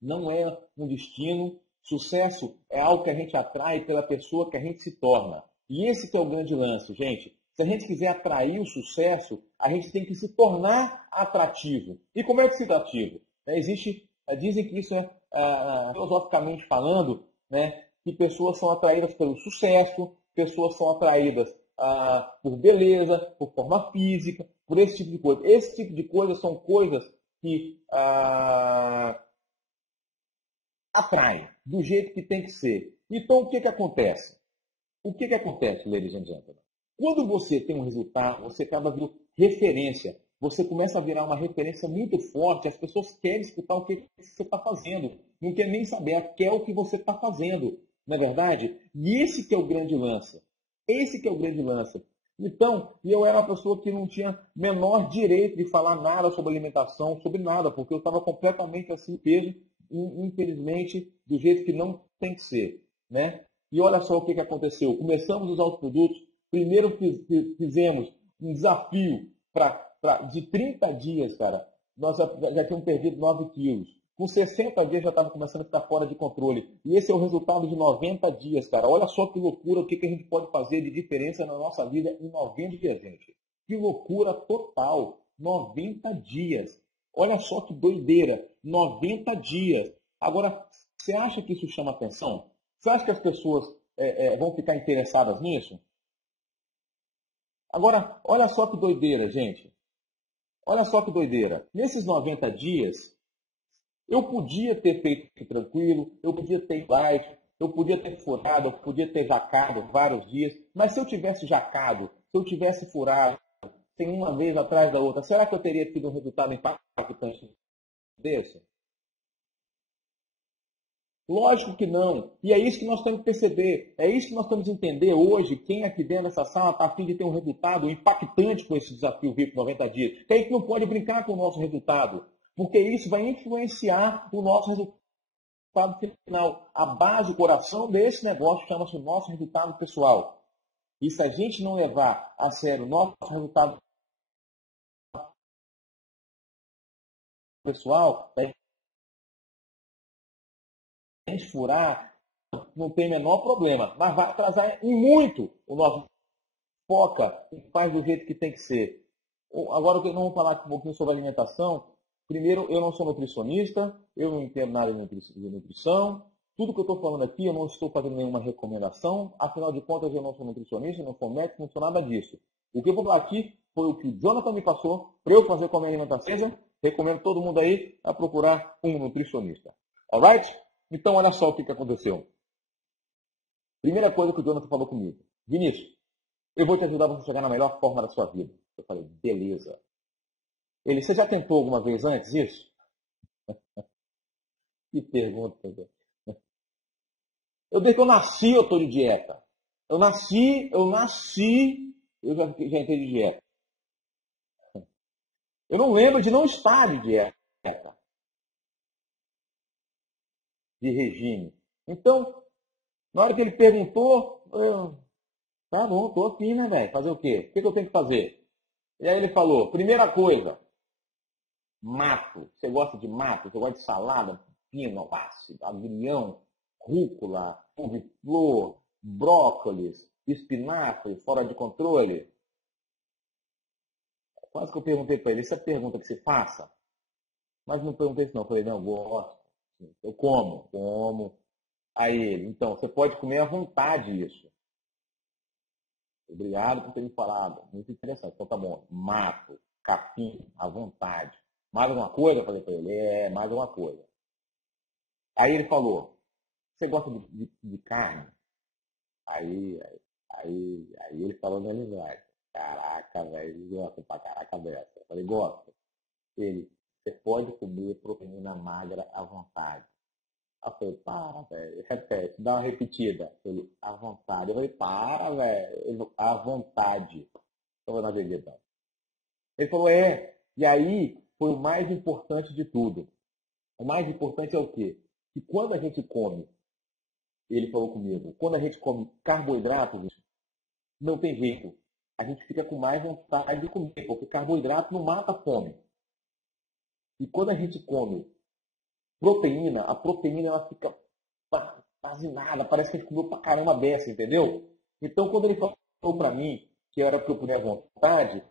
não é um destino, sucesso é algo que a gente atrai pela pessoa que a gente se torna. E esse que é o grande lance, gente. Se a gente quiser atrair o sucesso, a gente tem que se tornar atrativo. E como é que se dá ativo? Dizem que isso é, filosoficamente falando, né, que pessoas são atraídas pelo sucesso, pessoas são atraídas por beleza, por forma física, por esse tipo de coisa. Esse tipo de coisas são coisas que atraem do jeito que tem que ser. Então, o que acontece? O que acontece, ladies and gentlemen? Quando você tem um resultado, você acaba vindo referência. Você começa a virar uma referência muito forte. As pessoas querem escutar o que você está fazendo. Não quer nem saber, quer o que você está fazendo. Não é verdade? E esse que é o grande lance. Esse que é o grande lance. Então, eu era uma pessoa que não tinha menor direito de falar nada sobre alimentação, sobre nada, porque eu estava completamente assim, peso, infelizmente, do jeito que não tem que ser, né? E olha só o que aconteceu. Começamos a usar os produtos. Primeiro fizemos um desafio de 30 dias, cara. Nós já tínhamos perdido 9 quilos. Com 60 dias já estava começando a ficar fora de controle. E esse é o resultado de 90 dias, cara. Olha só que loucura o que a gente pode fazer de diferença na nossa vida em 90 dias, gente. Que loucura total. 90 dias. Olha só que doideira. 90 dias. Agora, você acha que isso chama atenção? Você acha que as pessoas vão ficar interessadas nisso? Agora, olha só que doideira, gente. Olha só que doideira. Nesses 90 dias, eu podia ter feito tranquilo, eu podia ter light, eu podia ter furado, eu podia ter jacado vários dias, mas se eu tivesse jacado, se eu tivesse furado, tem uma vez atrás da outra, será que eu teria tido um resultado impactante desse? Lógico que não. E é isso que nós temos que perceber. É isso que nós temos que entender hoje. Quem aqui dentro dessa sala está a fim de ter um resultado impactante com esse desafio VIP 90 dias. Que a gente não pode brincar com o nosso resultado. Porque isso vai influenciar o nosso resultado final. A base, o coração desse negócio chama-se o nosso resultado pessoal. E se a gente não levar a sério o nosso resultado pessoal, a gente furar, não tem o menor problema, mas vai atrasar em muito o nosso foca e faz do jeito que tem que ser. Agora, vamos falar um pouquinho sobre alimentação. Primeiro, eu não sou nutricionista, eu não entendo nada de nutrição. Tudo que eu estou falando aqui, eu não estou fazendo nenhuma recomendação. Afinal de contas, eu não sou nutricionista, não sou médico, não sou nada disso. O que eu vou falar aqui foi o que o Jonathan me passou para eu fazer com a minha alimentação. Recomendo todo mundo aí a procurar um nutricionista. Alright? Então, olha só o que aconteceu. Primeira coisa que o Jonathan falou comigo. Vinícius, eu vou te ajudar a você chegar na melhor forma da sua vida. Eu falei, beleza. Ele, você já tentou alguma vez antes isso? Que pergunta. Desde que eu nasci, eu estou de dieta. Eu nasci, eu já entrei de dieta. Eu não lembro de não estar de dieta. De regime. Então, na hora que ele perguntou, tá bom, tô afim, né, velho? Fazer o quê? O que eu tenho que fazer? E aí ele falou, primeira coisa, mato. Você gosta de mato? Você gosta de salada? Pepino, alface, agrião, rúcula, couve-flor, brócolis, espinafre, fora de controle? Quase que eu perguntei para ele, isso é pergunta que se faça? Mas não perguntei isso não. Eu falei, não, eu gosto. Eu como. Aí ele, então, você pode comer à vontade isso. Obrigado por ter me falado. Muito interessante. Então tá bom. Mato, capim, à vontade. Mais alguma coisa? Eu falei para ele, mais alguma coisa. Aí ele falou, você gosta de carne? Aí Aí ele falou na linguagem. Caraca, velho, ele gosta pra caraca dessa. Eu falei, gosta. Ele, você pode comer proteína magra à vontade. Aí eu falei, para, velho, repete, dá uma repetida. Ele, à vontade. Eu falei, para, velho, à vontade. Eu não acredito. Ele falou, é. E aí foi o mais importante de tudo. O mais importante é o quê? Que quando a gente come, ele falou comigo, quando a gente come carboidratos, não tem jeito. A gente fica com mais vontade de comer, porque carboidrato não mata a fome. E quando a gente come proteína, a proteína ela fica fazinada, parece que a gente comeu pra caramba dessa, entendeu? Então quando ele falou pra mim que era para eu comer à vontade,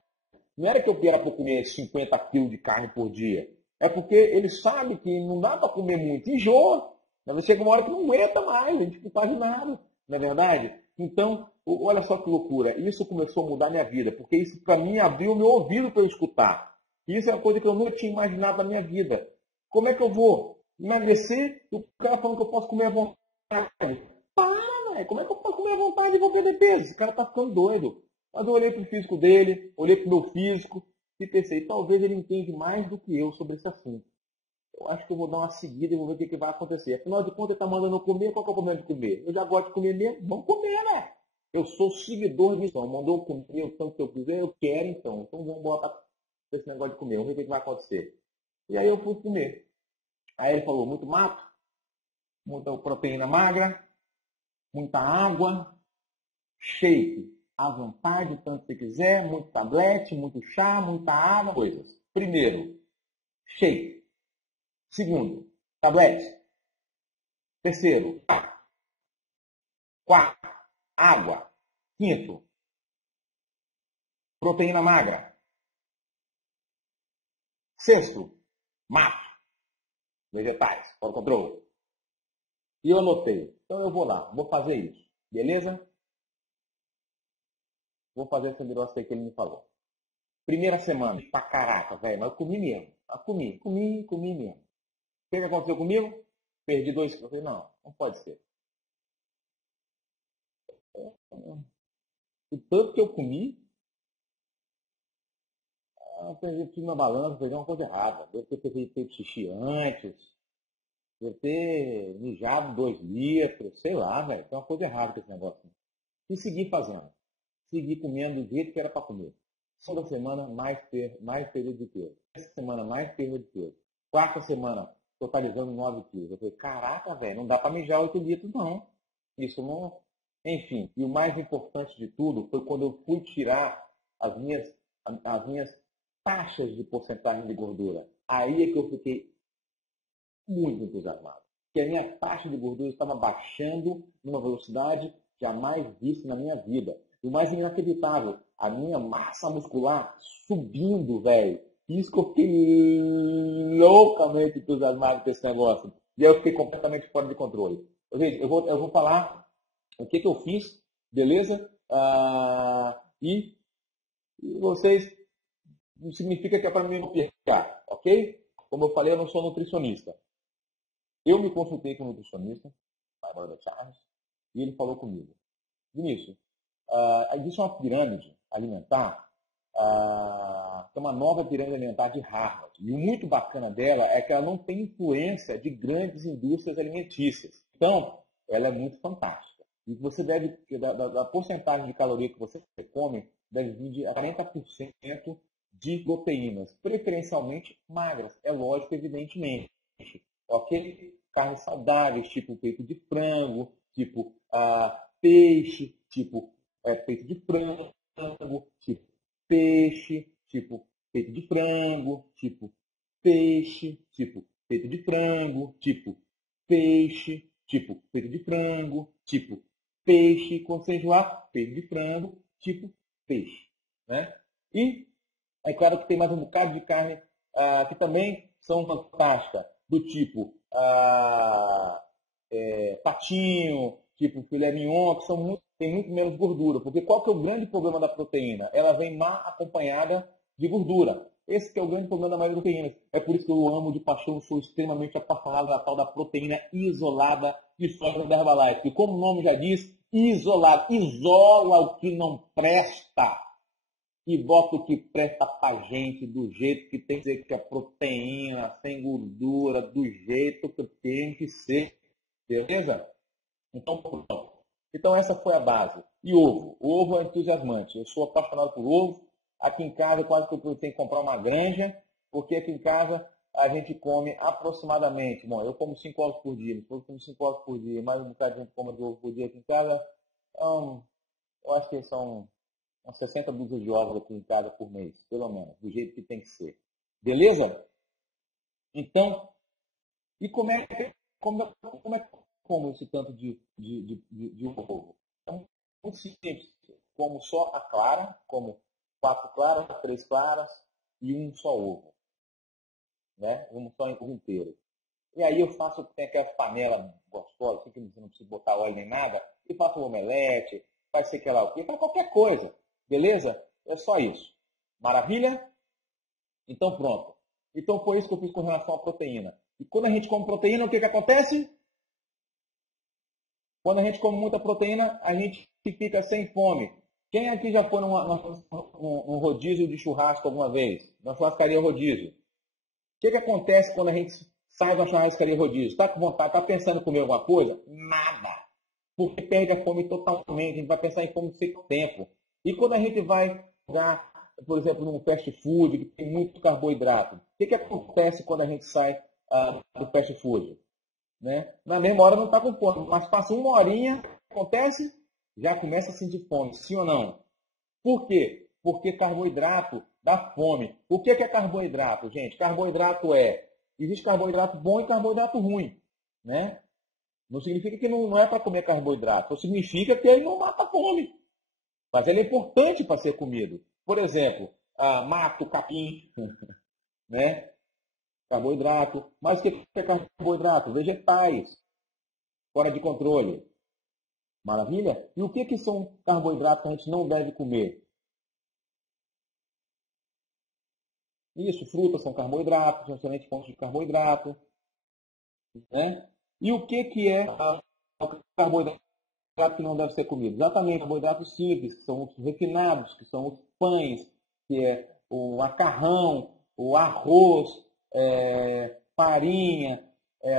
não era que eu era para comer 50 quilos de carne por dia. É porque ele sabe que não dá para comer muito, enjoa. Mas chega uma hora que não aguenta mais, a gente não faz nada, não é verdade? Então, olha só que loucura. Isso começou a mudar minha vida, porque isso para mim abriu o meu ouvido para eu escutar. E isso é uma coisa que eu nunca tinha imaginado na minha vida. Como é que eu vou emagrecer e o cara falando que eu posso comer à vontade? Para, velho. Como é que eu posso comer à vontade e vou perder peso? Esse cara tá ficando doido. Mas eu olhei para o físico dele, olhei para o meu físico e pensei, talvez ele entende mais do que eu sobre esse assunto. Eu acho que eu vou dar uma seguida e vou ver o que vai acontecer. Afinal de contas, ele está mandando eu comer, qual que é o problema de comer? Eu já gosto de comer mesmo, vamos comer, né? Eu sou seguidor disso. Mandou eu comer o tanto que eu quiser, eu quero então. Então vamos botar esse negócio de comer, vamos ver o que vai acontecer. E aí eu fui comer. Aí ele falou, muito mato, muita proteína magra, muita água, shake à vontade, tanto que você quiser, muito tablete, muito chá, muita água, coisas. Primeiro, shake. Segundo, tablete. Terceiro, chá. Quarto, água. Quinto, proteína magra. Sexto, mato. Vegetais, for control. E eu anotei. Então eu vou lá, vou fazer isso. Beleza? Vou fazer esse negócio aí que ele me falou. Primeira semana, pra caraca, velho, mas eu comi mesmo. Eu comi mesmo. O que aconteceu comigo? Perdi 2 quilos. Eu falei, não pode ser. O tanto que eu comi, eu fiz uma balança, peguei uma coisa errada. Deve ter feito xixi antes, deve ter mijado 2 litros, sei lá, velho. Tem uma coisa errada com esse negócio. E segui fazendo. Segui comendo do jeito que era para comer. Segunda semana, mais perda de peso. Essa semana, mais perda de peso. Quarta semana, totalizando 9 quilos. Eu falei, caraca, velho, não dá para mijar 8 litros, não. Isso não... Enfim, e o mais importante de tudo foi quando eu fui tirar as minhas taxas de porcentagem de gordura. Aí é que eu fiquei muito entusiasmado. Porque a minha taxa de gordura estava baixando numa velocidade jamais vista na minha vida. E o mais inacreditável, a minha massa muscular subindo, velho. Isso que eu fiquei loucamente entusiasmado com esse negócio. E aí eu fiquei completamente fora de controle. Gente, eu vou falar o que eu fiz, beleza? E vocês, não significa que é para mim não percar, ok? Como eu falei, eu não sou nutricionista. Eu me consultei com um nutricionista, Bárbara Charles, e ele falou comigo, Vinícius, existe uma pirâmide alimentar, que é uma nova pirâmide alimentar de Harvard. E o muito bacana dela é que ela não tem influência de grandes indústrias alimentícias. Então, ela é muito fantástica. E você deve, da porcentagem de caloria que você come, deve vir de 40% de proteínas, preferencialmente magras. É lógico, evidentemente. Ok? Carnes saudáveis, tipo peito de frango, tipo peixe, tipo peito de frango, tipo peixe, tipo peito de frango, tipo peixe, tipo peito de frango, tipo peixe, tipo peito de frango, tipo peixe, quando você enjoar, peito de frango, tipo peixe. Né? E é claro que tem mais um bocado de carne que também são fantásticas, do tipo patinho, tipo filé mignon, que tem muito menos gordura. Porque qual que é o grande problema da proteína? Ela vem mal acompanhada de gordura. Esse que é o grande problema da maioria das proteínas. É por isso que eu amo de paixão, sou extremamente apaixonado da tal da proteína isolada de soja da Herbalife. E como o nome já diz, isolado. Isola o que não presta e bota o que presta pra gente do jeito que tem que ser, que é proteína, sem gordura, do jeito que tem que ser. Beleza? Então, pronto. Então essa foi a base. E ovo? O ovo é entusiasmante. Eu sou apaixonado por ovo. Aqui em casa quase que eu tenho que comprar uma granja, porque aqui em casa a gente come aproximadamente, bom, eu como 5 ovos por dia, eu como 5 ovos por dia, mais um bocado de gente come de ovo por dia aqui em casa, eu acho que são umas 60 dúzias de ovos aqui em casa por mês, pelo menos, do jeito que tem que ser. Beleza? Então, e como é que eu como esse tanto de ovo? É muito simples. Como só a clara, como 4 claras, 3 claras e um só ovo. Né? Um só ovo inteiro. E aí eu faço, tem aquelas panelas gostosas, assim, que não precisa botar óleo nem nada, e faço um omelete, faz sei que lá o quê, faz qualquer coisa. Beleza? É só isso. Maravilha? Então pronto. Então foi isso que eu fiz com relação à proteína. E quando a gente come proteína, o que acontece? Quando a gente come muita proteína, a gente fica sem fome. Quem aqui já foi num rodízio de churrasco alguma vez? Na churrascaria rodízio? O que acontece quando a gente sai da churrascaria rodízio? Está com vontade, está pensando em comer alguma coisa? Nada. Porque perde a fome totalmente. A gente vai pensar em fome sem tempo. E quando a gente vai jogar, por exemplo, num fast food, que tem muito carboidrato, o que acontece quando a gente sai do fast food? Né? Na mesma hora não está com fome, mas passa uma horinha, acontece, já começa a sentir fome, sim ou não? Por quê? Porque carboidrato dá fome. O que é carboidrato, gente? Carboidrato existe carboidrato bom e carboidrato ruim, né? Não significa que não é para comer carboidrato, só significa que ele não mata a fome. Mas ele é importante para ser comido. Por exemplo, mato, capim, né? Carboidrato. Mas o que é carboidrato? Vegetais, fora de controle. Maravilha? E o que são carboidratos que a gente não deve comer? Isso, frutas são carboidratos, são excelentes fontes de carboidrato. Né? E o que é o carboidrato que não deve ser comido? Exatamente, carboidratos simples, que são os refinados, que são os pães, que é o macarrão, o arroz, farinha,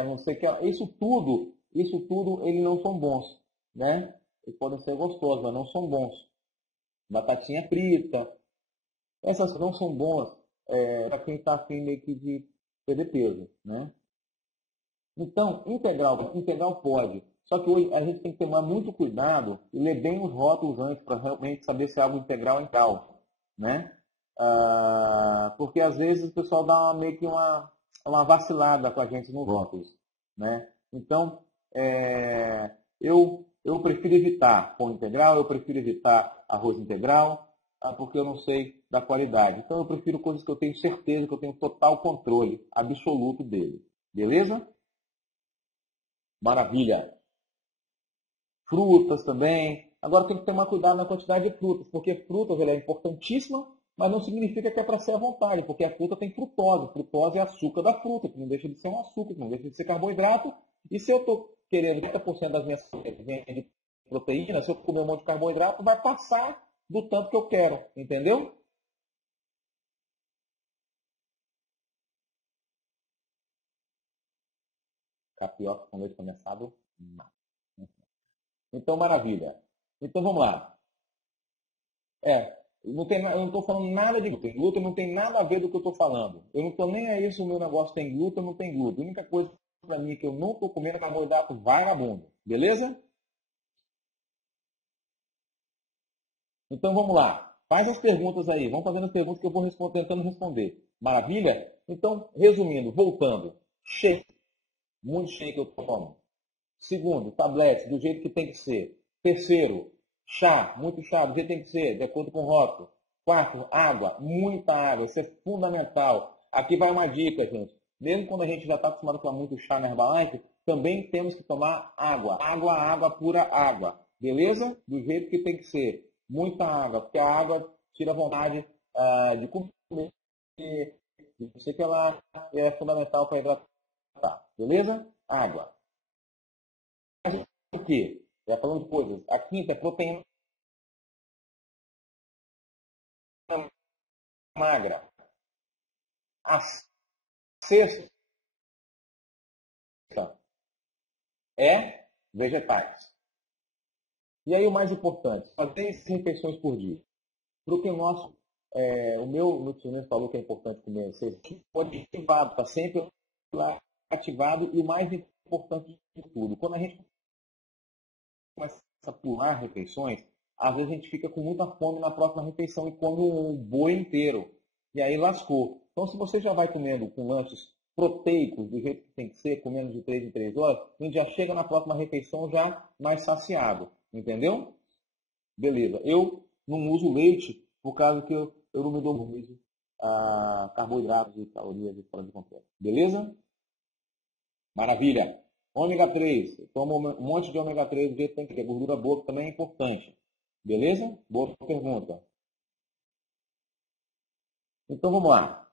não sei o que. Isso tudo, eles não são bons, né? Eles podem ser gostosos, mas não são bons. Batatinha frita, essas não são boas para quem está afim meio que de perder peso, né? Então, integral pode. Só que hoje a gente tem que tomar muito cuidado e ler bem os rótulos antes para realmente saber se é algo integral ou integral, né? Porque às vezes o pessoal dá meio que uma vacilada com a gente nos rótulos, né? Então, eu prefiro evitar pão integral, eu prefiro evitar arroz integral, porque eu não sei da qualidade. Então, eu prefiro coisas que eu tenho certeza, que eu tenho total controle absoluto dele. Beleza? Maravilha. Frutas também. Agora tem que tomar cuidado na quantidade de frutas, porque frutas ela é importantíssima, mas não significa que é para ser à vontade, porque a fruta tem frutose. Frutose é açúcar da fruta, que não deixa de ser um açúcar, que não deixa de ser carboidrato. E se eu estou querendo 30% das minhas de proteína, se eu comer um monte de carboidrato, vai passar do tanto que eu quero, entendeu? Tapioca com leite condensado, não. Então, maravilha. Então, vamos lá. Não tem, eu não estou falando nada de glúten. Glúten não tem nada a ver do que eu estou falando. Eu não estou nem aí se o meu negócio tem glúten ou não tem glúten. A única coisa para mim é que eu não estou comendo carboidrato vagabundo. Beleza? Então vamos lá. Faz as perguntas aí. Vamos fazendo as perguntas que eu vou tentando responder. Maravilha? Então, resumindo, voltando. Shake. Muito shake eu tomo. Segundo, tablete, do jeito que tem que ser. Terceiro, chá, muito chá, do jeito que tem que ser, de acordo com o rótulo. Quarto, água, muita água, isso é fundamental. Aqui vai uma dica, gente. Mesmo quando a gente já está acostumado a tomar muito chá na Herbalife, também temos que tomar água. Água, água, pura água. Beleza? Do jeito que tem que ser. Muita água, porque a água tira a vontade de comer. Eu sei que ela é fundamental para hidratar. Beleza? Água. O quê? Já falando de coisas. A quinta é proteína magra. A sexta é vegetais. E aí o mais importante, fazer 6 refeições por dia. Porque o meu nutricionista falou que é importante comer 6, pode ativado, está sempre lá ativado. E o mais importante de tudo, quando a gente começa a pular refeições, às vezes a gente fica com muita fome na próxima refeição e come um boi inteiro. E aí lascou. Então, se você já vai comendo com lanches proteicos, do jeito que tem que ser, comendo de 3 em 3 horas, a gente já chega na próxima refeição já mais saciado. Entendeu? Beleza. Eu não uso leite por causa que eu não me dou muito a carboidratos e calorias e fora de controle. Beleza? Maravilha. Ômega 3. Toma um monte de ômega 3 do jeito que tem que ter. Gordura boa também é importante. Beleza? Boa pergunta. Então vamos lá.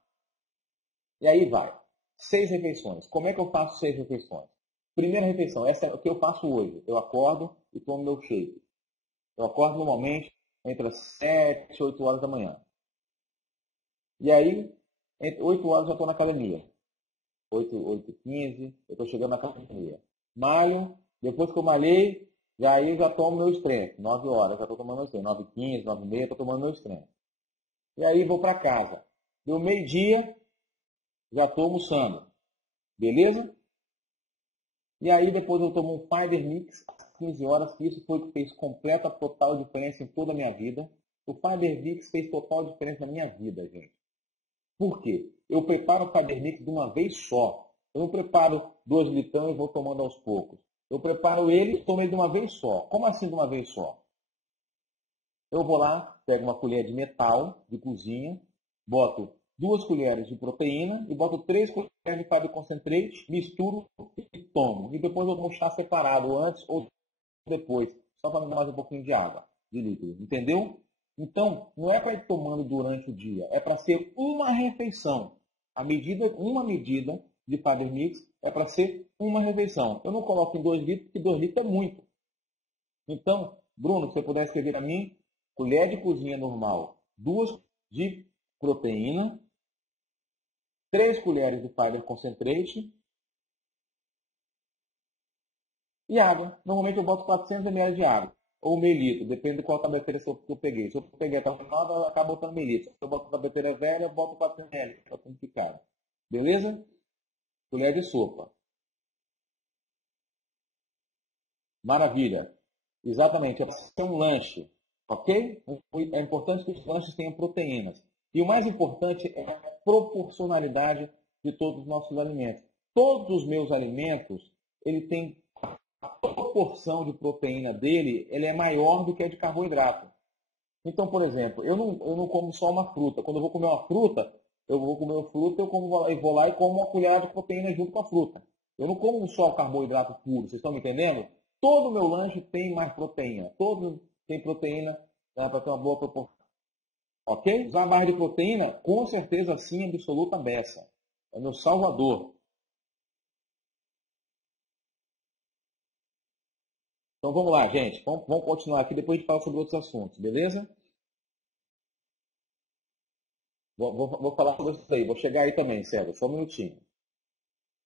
E aí vai. 6 refeições. Como é que eu faço 6 refeições? Primeira refeição, essa é o que eu faço hoje. Eu acordo e tomo meu shake. Eu acordo normalmente entre as 7 e 8 horas da manhã. E aí, entre 8 horas eu já estou na academia. 8h15, eu estou chegando na academia. Malho, depois que eu malhei, aí eu já tomo meu strength. 9 horas, já estou tomando meu strength. 9h15, 9h30, estou tomando meu strength. E aí vou para casa. Deu meio-dia, já estou almoçando. Beleza? E aí depois eu tomo um Fiber Mix às 15 horas, que isso foi o que fez completa, total diferença em toda a minha vida. O Fiber Mix fez total diferença na minha vida, gente. Por quê? Eu preparo o Fiber Mix de uma vez só. Eu não preparo 2 litros e vou tomando aos poucos. Eu preparo ele e tomo ele de uma vez só. Como assim de uma vez só? Eu vou lá, pego uma colher de metal de cozinha, boto 2 colheres de proteína e boto 3 colheres de Fiber Concentrate, misturo e tomo. E depois eu tomo chá separado, antes ou depois, só para me dar mais um pouquinho de água, de líquido. Entendeu? Então, não é para ir tomando durante o dia, é para ser uma refeição. Uma medida de Fiber Mix é para ser uma refeição. Eu não coloco em 2 litros, porque 2 litros é muito. Então, Bruno, se você puder escrever a mim, colher de cozinha normal, 2 de proteína, 3 colheres de Fiber Concentrate e água. Normalmente eu boto 400 ml de água, ou meio litro, depende de qual tableteira que eu peguei. Se eu peguei a nova, eu acabo botando meio litro. Se eu boto a tableteira velha, eu boto 400 ml, para simplificar. Beleza? Colher de sopa. Maravilha. Exatamente, é para ser um lanche, ok? É importante que os lanches tenham proteínas. E o mais importante é a proporcionalidade de todos os nossos alimentos. Todos os meus alimentos, ele tem a proporção de proteína dele, ele é maior do que a de carboidrato. Então, por exemplo, eu não como só uma fruta. Quando eu vou comer uma fruta, vou lá e como uma colherada de proteína junto com a fruta. Eu não como só o carboidrato puro, vocês estão me entendendo? Todo o meu lanche tem mais proteína. Todo tem proteína, né, para ter uma boa proporção. Ok? Usar barra de proteína, com certeza sim, absoluta beça. É meu salvador. Então vamos lá, gente. Vamos continuar aqui, depois a gente fala sobre outros assuntos, beleza? Vou falar sobre isso aí. Vou chegar aí também, César. Só um minutinho.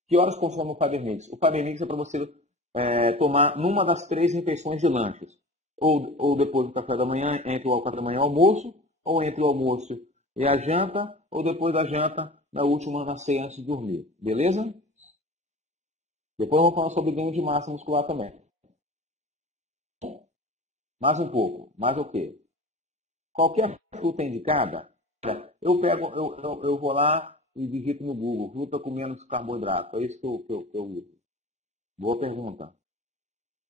Que horas consome o Fiber Mix? O Fiber Mix é para você tomar numa das 3 refeições de lanches. Ou depois do café da manhã, entre o café da manhã e o almoço, ou entre o almoço e a janta, ou depois da janta, na última, na ceia antes de dormir. Beleza? Depois eu vou falar sobre ganho de massa muscular também. Mais um pouco. Mais o quê? Qualquer fruta indicada, eu vou lá e digito no Google, fruta com menos carboidrato. É isso que eu uso. Boa pergunta.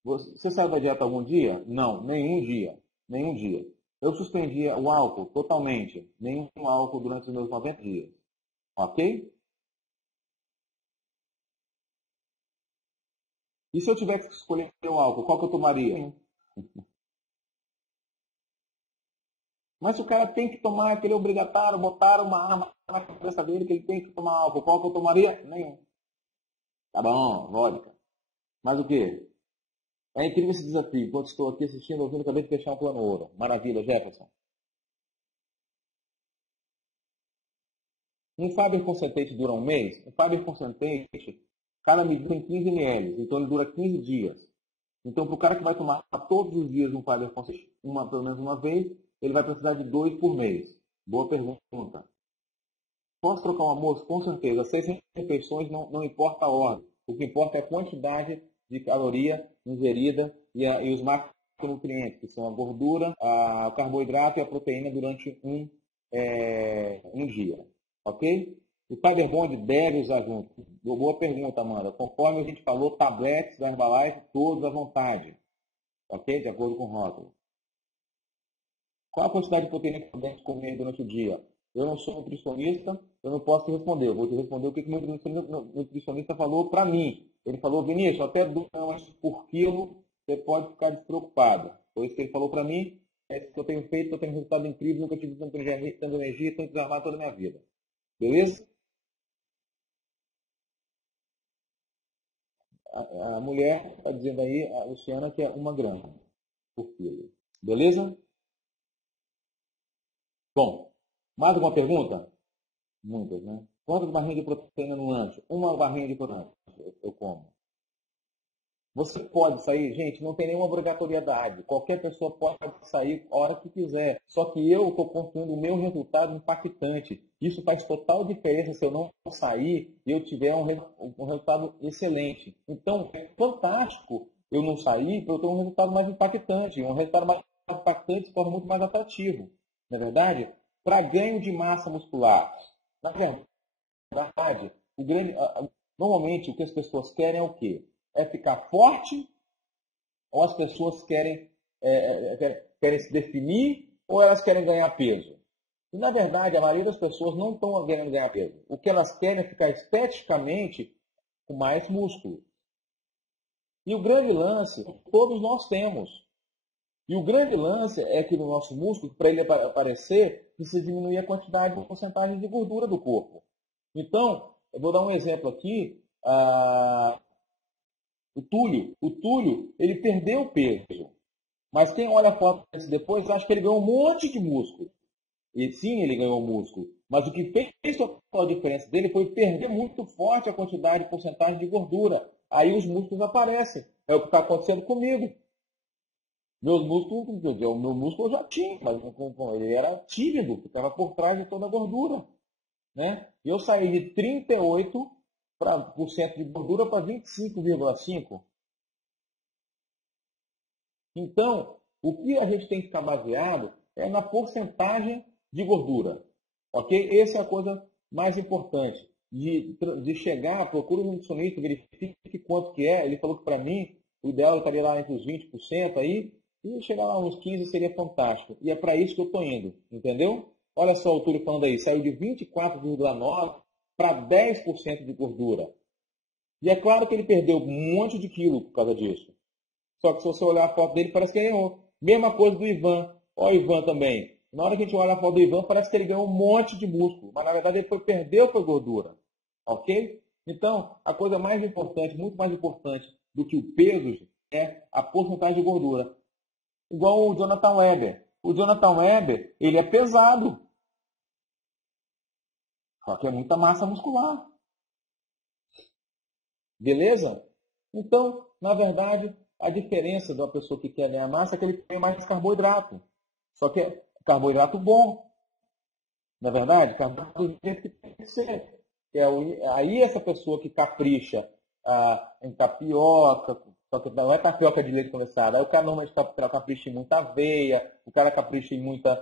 Você saiu da dieta algum dia? Não, nenhum dia. Nenhum dia. Eu suspendi o álcool totalmente. Nenhum álcool durante os meus 90 dias. Ok? E se eu tivesse que escolher o álcool, qual que eu tomaria? Mas se o cara tem que tomar aquele obrigatório, botaram uma arma na cabeça dele que ele tem que tomar álcool, qual que eu tomaria? Nenhum. Tá bom, vodka. Mas o quê? É incrível esse desafio. Enquanto estou aqui assistindo, ouvindo, acabei de fechar um plano ouro. Maravilha, Jefferson. Um Faber Concentrate dura um mês? Um Faber Concentrate, cada medida tem 15 ml, então ele dura 15 dias. Então, para o cara que vai tomar todos os dias um Faber Concentrate, pelo menos uma vez, ele vai precisar de 2 por mês. Boa pergunta. Posso trocar um almoço? Com certeza. 6 refeições não importa a ordem. O que importa é a quantidade de caloria ingerida e os macronutrientes, que são a gordura, o carboidrato e a proteína durante um dia. Ok? O Fiber Bond deve usar junto. Boa pergunta, Amanda. Conforme a gente falou, tabletes da Herbalife, todos à vontade. Ok? De acordo com o rótulo. Qual a quantidade de proteína que podemos comer durante o dia? Eu não sou nutricionista, eu não posso te responder. Eu vou te responder o que o nutricionista falou para mim. Ele falou, Vinícius, até 2 gramas por quilo, você pode ficar despreocupado. Foi isso que ele falou para mim. É isso que eu tenho feito, eu tenho resultado incrível, nunca tive tanta energia, tanto desarmado toda a minha vida. Beleza? A mulher está dizendo aí, a Luciana, que é 1 grama por quilo. Beleza? Bom, mais alguma pergunta? Muitas, né? Quantas barrinhas de proteína no lanche? 1 barrinha de proteína eu como. Você pode sair, gente, não tem nenhuma obrigatoriedade. Qualquer pessoa pode sair a hora que quiser. Só que eu estou construindo o meu resultado impactante. Isso faz total diferença se eu não sair e eu tiver um resultado excelente. Então, é fantástico eu não sair para eu ter um resultado mais impactante. Um resultado mais impactante se torna muito mais atrativo. Não é verdade? Para ganho de massa muscular. Na verdade, normalmente o que as pessoas querem é o quê? É ficar forte, ou as pessoas querem se definir, ou elas querem ganhar peso? E, na verdade, a maioria das pessoas não estão querendo ganhar peso. O que elas querem é ficar esteticamente com mais músculo. E o grande lance, todos nós temos. E o grande lance é que no nosso músculo, para ele aparecer, precisa diminuir a quantidade de porcentagem de gordura do corpo. Então, eu vou dar um exemplo aqui. O Túlio, ele perdeu peso. Mas quem olha a foto depois acha que ele ganhou um monte de músculo. E sim, ele ganhou músculo. Mas o que fez a diferença dele foi perder muito forte a quantidade de porcentagem de gordura. Aí os músculos aparecem. É o que está acontecendo comigo. Meus músculos, o meu músculo eu já tinha, mas ele era tímido, ficava por trás de toda a gordura. Né? Eu saí de 38% de gordura para 25,5%. Então, o que a gente tem que ficar baseado é na porcentagem de gordura. Ok? Essa é a coisa mais importante. De chegar, procure um nutricionista, verifique quanto que é. Ele falou que para mim, o ideal estaria lá entre os 20% aí, e chegar lá uns 15% seria fantástico. E é para isso que eu estou indo, entendeu? Olha só o Túlio falando aí, saiu de 24,9% para 10% de gordura. E é claro que ele perdeu um monte de quilo por causa disso. Só que se você olhar a foto dele, parece que ele ganhou. Mesma coisa do Ivan. Olha o Ivan também. Na hora que a gente olha a foto do Ivan, parece que ele ganhou um monte de músculo. Mas na verdade ele perdeu a gordura. Ok? Então, a coisa mais importante, muito mais importante do que o peso, é a porcentagem de gordura. Igual o Jonathan Weber. O Jonathan Weber, ele é pesado. Só que é muita massa muscular. Beleza? Então, na verdade, a diferença de uma pessoa que quer ganhar massa é que ele tem mais carboidrato. Só que é carboidrato bom. Na verdade, carboidrato do jeito que tem que ser. Aí essa pessoa que capricha em tapioca, só que não é tapioca de leite condensado. Aí o cara normalmente capricha em muita aveia, o cara capricha em muita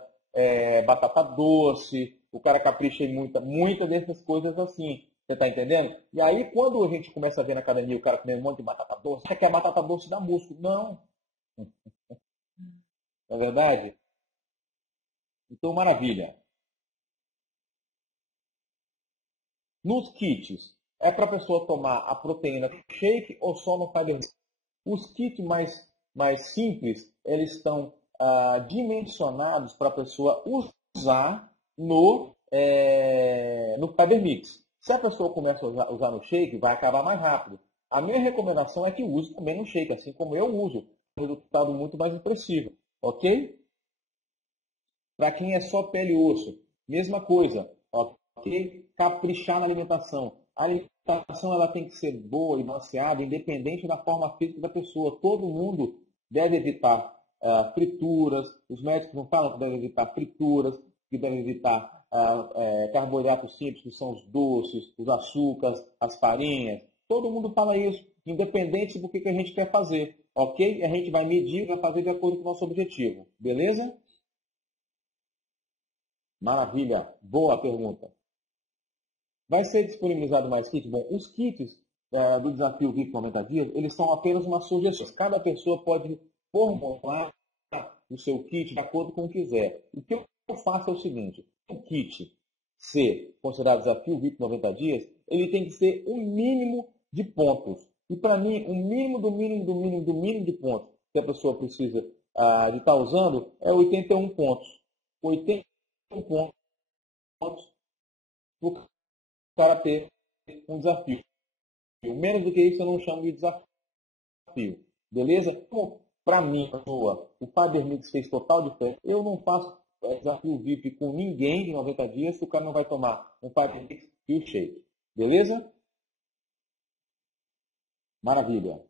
batata doce, o cara capricha em muita dessas coisas assim. Você está entendendo? E aí, quando a gente começa a ver na academia o cara comendo um monte de batata doce, acha que a batata doce dá músculo. Não. Não é verdade? Então, maravilha. Nos kits, é para a pessoa tomar a proteína shake ou só no Fiber? Os kits mais simples, eles estão dimensionados para a pessoa usar no Fiber Mix. Se a pessoa começa a usar no shake, vai acabar mais rápido. A minha recomendação é que use também no shake, assim como eu uso. Um resultado muito mais expressivo, ok? Para quem é só pele e osso, mesma coisa, ok? Caprichar na alimentação. A alimentação ela tem que ser boa e balanceada, independente da forma física da pessoa. Todo mundo deve evitar frituras. Os médicos não falam que deve evitar frituras, que deve evitar carboidratos simples, que são os doces, os açúcares, as farinhas. Todo mundo fala isso, independente do que a gente quer fazer, ok? A gente vai medir e vai fazer de acordo com o nosso objetivo, beleza? Maravilha, boa pergunta. Vai ser disponibilizado mais kits? Bom, os kits do desafio VIP 90 dias, eles são apenas uma sugestão. Cada pessoa pode formular o seu kit de acordo com o que quiser. O que eu faço é o seguinte, o kit ser considerado desafio VIP 90 dias, ele tem que ser um mínimo de pontos. E para mim, o mínimo do mínimo do mínimo do mínimo de pontos que a pessoa precisa de estar usando é 81 pontos. 81 pontos para o cara ter um desafio. Menos do que isso eu não chamo de desafio. Beleza? Então, para mim, o Fiber Mix fez total diferença. Eu não faço desafio VIP com ninguém de 90 dias se o cara não vai tomar um Fiber Mix e o shake. Beleza? Maravilha.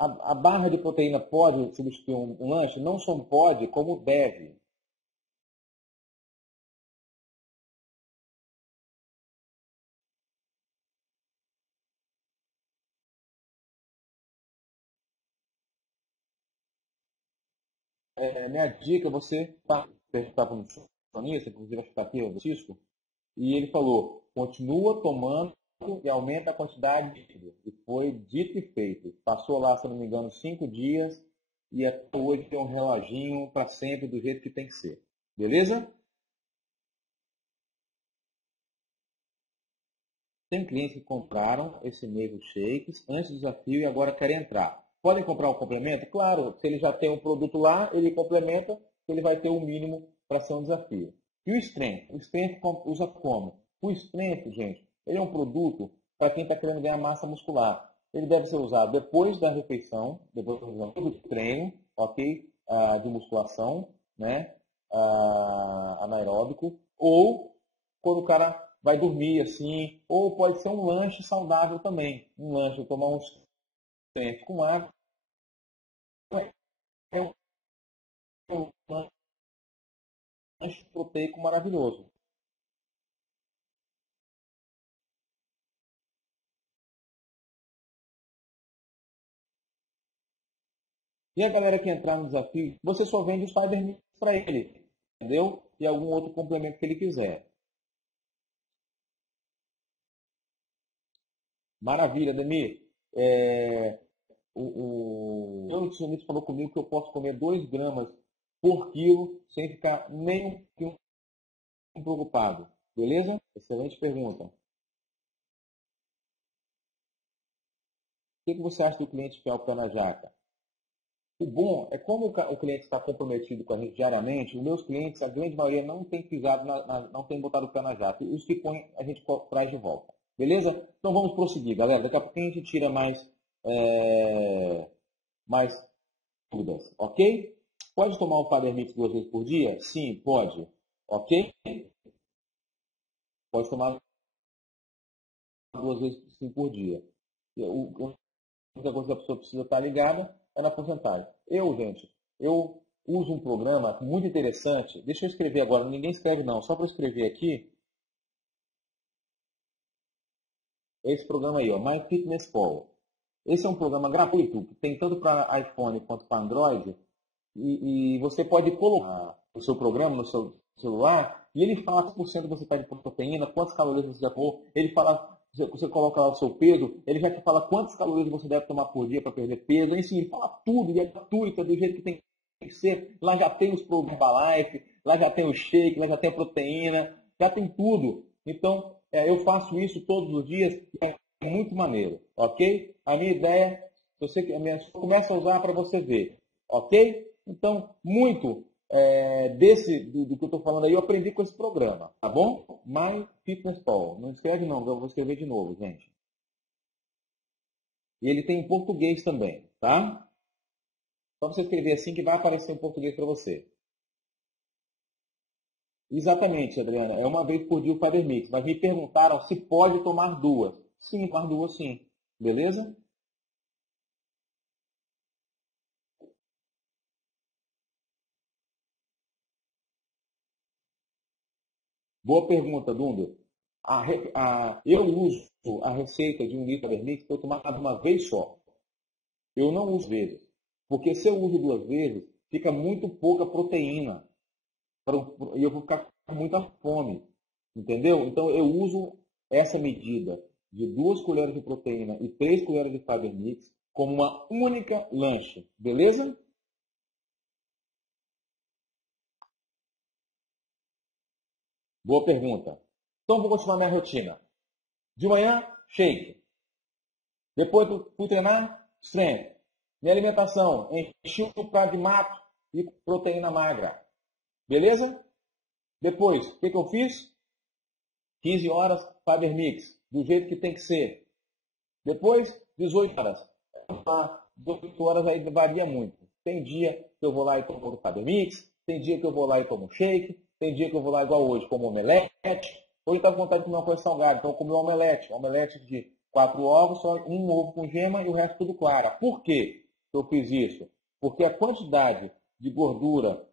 A barra de proteína pode substituir um lanche? Não só pode, como deve. Minha dica, você perguntar para o nutricionista, inclusive acho que está aqui, o Cisco, e ele falou, continua tomando e aumenta a quantidade de líquido. E foi dito e feito. Passou lá, se não me engano, 5 dias e até hoje tem um reloginho para sempre do jeito que tem que ser. Beleza? Tem clientes que compraram esse mês os shakes antes do desafio e agora querem entrar. Podem comprar o complemento? Claro, se ele já tem um produto lá, ele complementa, ele vai ter o mínimo para ser um desafio. E o Strength? O Strength usa como? O Strength, gente, ele é um produto para quem está querendo ganhar massa muscular. Ele deve ser usado depois da refeição, depois do treino, ok? De musculação, né? Anaeróbico, ou quando o cara vai dormir assim, ou pode ser um lanche saudável também. Um lanche, tomar um Strength com água, é um lanche proteico maravilhoso. E a galera que entrar no desafio, você só vende os Fiber Mix para ele, entendeu? E algum outro complemento que ele quiser. Maravilha, Demir. O nutricionista falou comigo que eu posso comer 2 gramas por quilo sem ficar nem um preocupado. Beleza? Excelente pergunta. O que você acha do cliente fiel pé na jaca? O bom é como o cliente está comprometido com a gente diariamente, os meus clientes, a grande maioria não tem pisado, não tem botado o pé na jaca. E os que põem, a gente traz de volta. Beleza? Então vamos prosseguir, galera. Daqui a pouco a gente tira mais dúvidas, ok? Pode tomar o Fiber Mix 2 vezes por dia? Sim, pode. Ok? Pode tomar 2 vezes sim, por dia. A única coisa que a pessoa precisa estar ligada é na porcentagem. Gente, eu uso um programa muito interessante. Deixa eu escrever agora, ninguém escreve não, só para eu escrever aqui. Esse programa aí, ó, MyFitnessPal. Esse é um programa gratuito, que tem tanto para iPhone quanto para Android. E você pode colocar o seu programa no seu celular e ele fala quantos por cento você está de proteína, quantas calorias você já tomou. Ele fala, você coloca lá o seu peso, ele já te fala quantas calorias você deve tomar por dia para perder peso. Enfim, ele fala tudo e é gratuito, é do jeito que tem que ser. Lá já tem os programas Herbalife, lá já tem o shake, lá já tem a proteína, já tem tudo. Então, eu faço isso todos os dias e é muito maneiro, ok? A minha ideia, você começa a usar para você ver, ok? Então, muito do que eu estou falando aí, eu aprendi com esse programa, tá bom? My Fitness Pal. Não escreve não, eu vou escrever de novo, gente. E ele tem em português também, tá? Só você escrever assim que vai aparecer em português para você. Exatamente, Adriana. É uma vez por dia o Fiber Mix. Mas me perguntaram se pode tomar duas. Sim, tomar duas sim. Beleza? Boa pergunta, Dunder. Eu uso a receita de 1 litro de Fiber Mix para eu tomar de uma vez só. Eu não uso vezes. Porque se eu uso 2 vezes, fica muito pouca proteína. E eu vou ficar com muita fome. Entendeu? Então eu uso essa medida de 2 colheres de proteína e 3 colheres de Fiber Mix como uma única lanche. Beleza? Boa pergunta. Então vou continuar minha rotina. De manhã, shake. Depois fui treinar, strength. Minha alimentação, enchi o prato de mato e proteína magra. Beleza? Depois, o que eu fiz? 15 horas, Fiber Mix, do jeito que tem que ser. Depois, 18 horas. 18 horas aí varia muito. Tem dia que eu vou lá e tomo o Fiber Mix, tem dia que eu vou lá e tomo um shake, tem dia que eu vou lá igual hoje, como omelete. Hoje estava com vontade de comer uma coisa salgada, então eu comi um omelete. Omelete de 4 ovos, só um ovo com gema e o resto tudo clara. Por quê que eu fiz isso? Porque a quantidade de gordura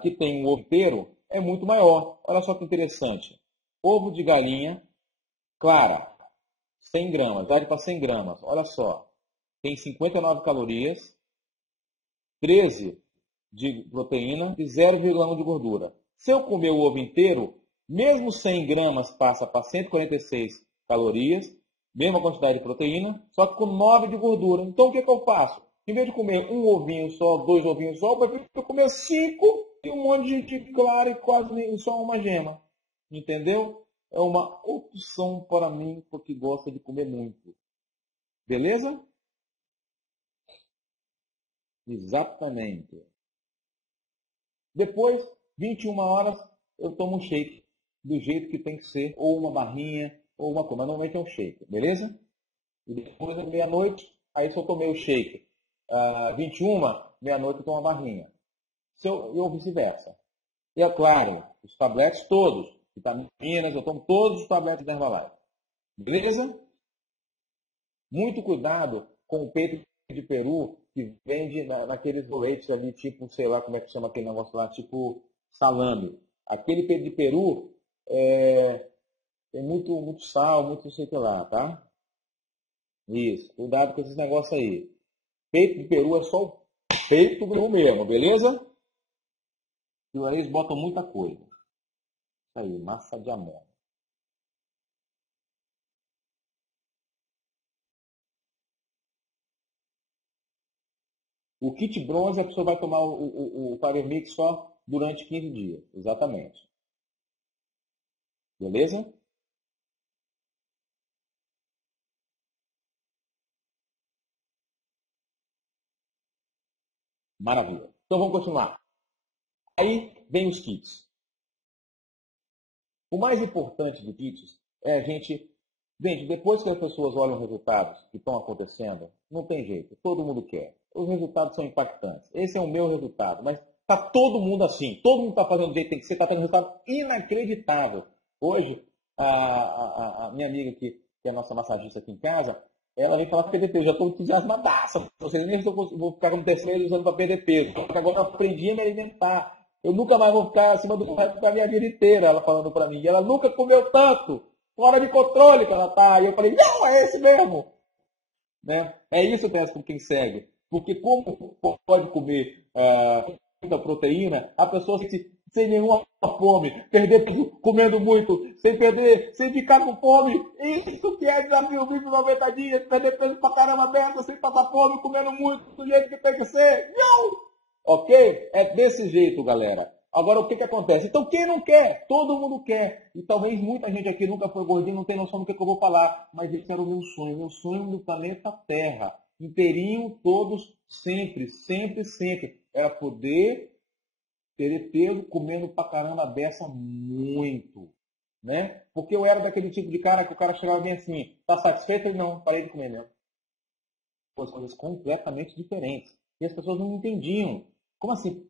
que tem um ovo inteiro é muito maior. Olha só que interessante. Ovo de galinha, clara, 100 gramas, dá para 100 gramas. Olha só, tem 59 calorias, 13 de proteína e 0,1 de gordura. Se eu comer o ovo inteiro, mesmo 100 gramas passa para 146 calorias, mesma quantidade de proteína, só que com 9 de gordura. Então o que eu faço? Em vez de comer um ovinho só, 2 ovinhos só, eu prefiro comer 5 e um monte de clara e quase só uma gema. Entendeu? É uma opção para mim, porque gosta de comer muito. Beleza? Exatamente. Depois, 21 horas, eu tomo um shake do jeito que tem que ser, ou uma barrinha, ou uma coisa. Mas normalmente é um shake, beleza? E depois, à meia-noite, aí se eu tomei o shake 21, meia-noite eu tomo uma barrinha. Ou vice-versa. E é claro, os tabletes todos, vitaminas, eu tomo todos os tabletes da Herbalife. Beleza? Muito cuidado com o peito de peru que vende naqueles boletes ali, tipo, sei lá como é que chama aquele negócio lá, tipo salame. Aquele peito de peru tem muito sal, muito não sei o que lá, tá? Isso, cuidado com esses negócios aí. Peito de peru é só o peito do peru mesmo, beleza? E aí eles botam muita coisa. Isso aí, massa de amônia. O kit bronze a pessoa vai tomar o Power Mix só durante 15 dias. Exatamente. Beleza? Maravilha. Então vamos continuar. Aí vem os kits. O mais importante de kits é a gente. Gente, depois que as pessoas olham os resultados que estão acontecendo, não tem jeito. Todo mundo quer. Os resultados são impactantes. Esse é o meu resultado. Mas está todo mundo assim. Todo mundo está fazendo do jeito que tem que ser. Está tendo um resultado inacreditável. Hoje, a minha amiga que é a nossa massagista aqui em casa, ela vem falar PDP. Eu já estou entusiasmadaça. Não sei nem se eu vou ficar como terceiro usando para perder peso. Porque agora eu aprendi a me alimentar. Eu nunca mais vou ficar acima do peso da minha vida inteira, ela falando para mim. E ela nunca comeu tanto. Fora de controle que ela tá. E eu falei, não, é esse mesmo. Né? É isso, Tess, com quem segue. Porque como pode comer muita proteína, a pessoa sem nenhuma fome, perder comendo muito, sem perder, sem ficar com fome. Isso que é desafio 90 dias, perder peso pra caramba aberta, sem passar fome, comendo muito, do jeito que tem que ser. Não! Ok? É desse jeito, galera. Agora, o que acontece? Então, quem não quer? Todo mundo quer. E talvez muita gente aqui nunca foi gordinho, não tem noção do que eu vou falar. Mas esse era o meu sonho. Meu sonho no planeta Terra. Inteirinho, todos, sempre, sempre, sempre. Era poder ter peso comendo pra caramba a beça muito. Né? Porque eu era daquele tipo de cara que o cara chegava bem assim, tá satisfeito? Ele não, parei de comer mesmo. coisas completamente diferentes. E as pessoas não entendiam. Como assim?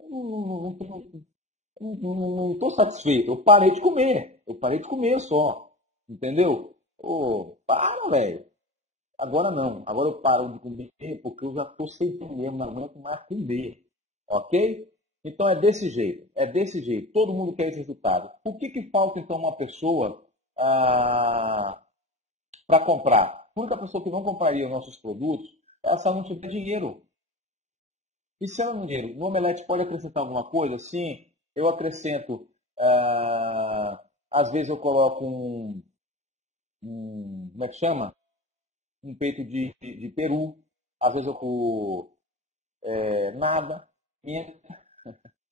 Não estou satisfeito. Eu parei de comer. Eu parei de comer só. Entendeu? Ô, para, velho. Agora não. Agora eu paro de comer porque eu já estou sem comer. Não aguento mais comer. Ok? Então é desse jeito. É desse jeito. Todo mundo quer esse resultado. O que, que falta então uma pessoa para comprar? A única pessoa que não compraria os nossos produtos, ela só não tiver dinheiro. E se ela não tem dinheiro, no Omelete pode acrescentar alguma coisa? Sim, eu acrescento. Às vezes eu coloco como é que chama? Um peito de peru. Às vezes eu coloco nada, pimenta,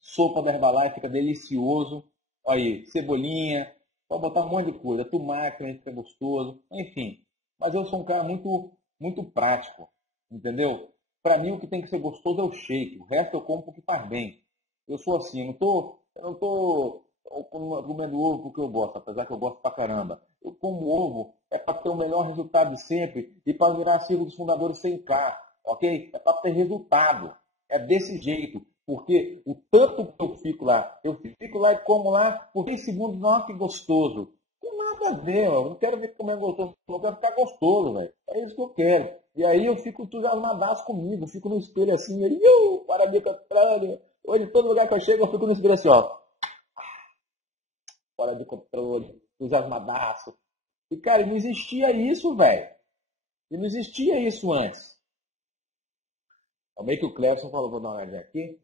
sopa da Herbalife, fica delicioso. Olha aí, cebolinha, pode botar um monte de coisa, tomate também fica gostoso, enfim. Mas eu sou um cara muito, muito prático, entendeu? Para mim o que tem que ser gostoso é o shake, o resto eu como porque faz bem. Eu sou assim, eu não tô comendo ovo porque eu gosto, apesar que eu gosto pra caramba. Eu como ovo é para ter o melhor resultado de sempre e para virar círculo dos fundadores 100K, ok? É para ter resultado. É desse jeito. Porque o tanto que eu fico lá e como lá por 10 segundos, nossa, que gostoso. Não tem nada a ver, eu não quero ver comer gostoso, eu quero ficar gostoso, velho. É isso que eu quero. E aí eu fico entusiasmadaço comigo, fico no espelho assim, aí, para de controle. Hoje, todo lugar que eu chego, eu fico no espelho assim, ó. Fora de controle, entusiasmadaço. E, cara, não existia isso, velho. E não existia isso antes. Também que o Clebson falou, vou dar uma olhadinha aqui.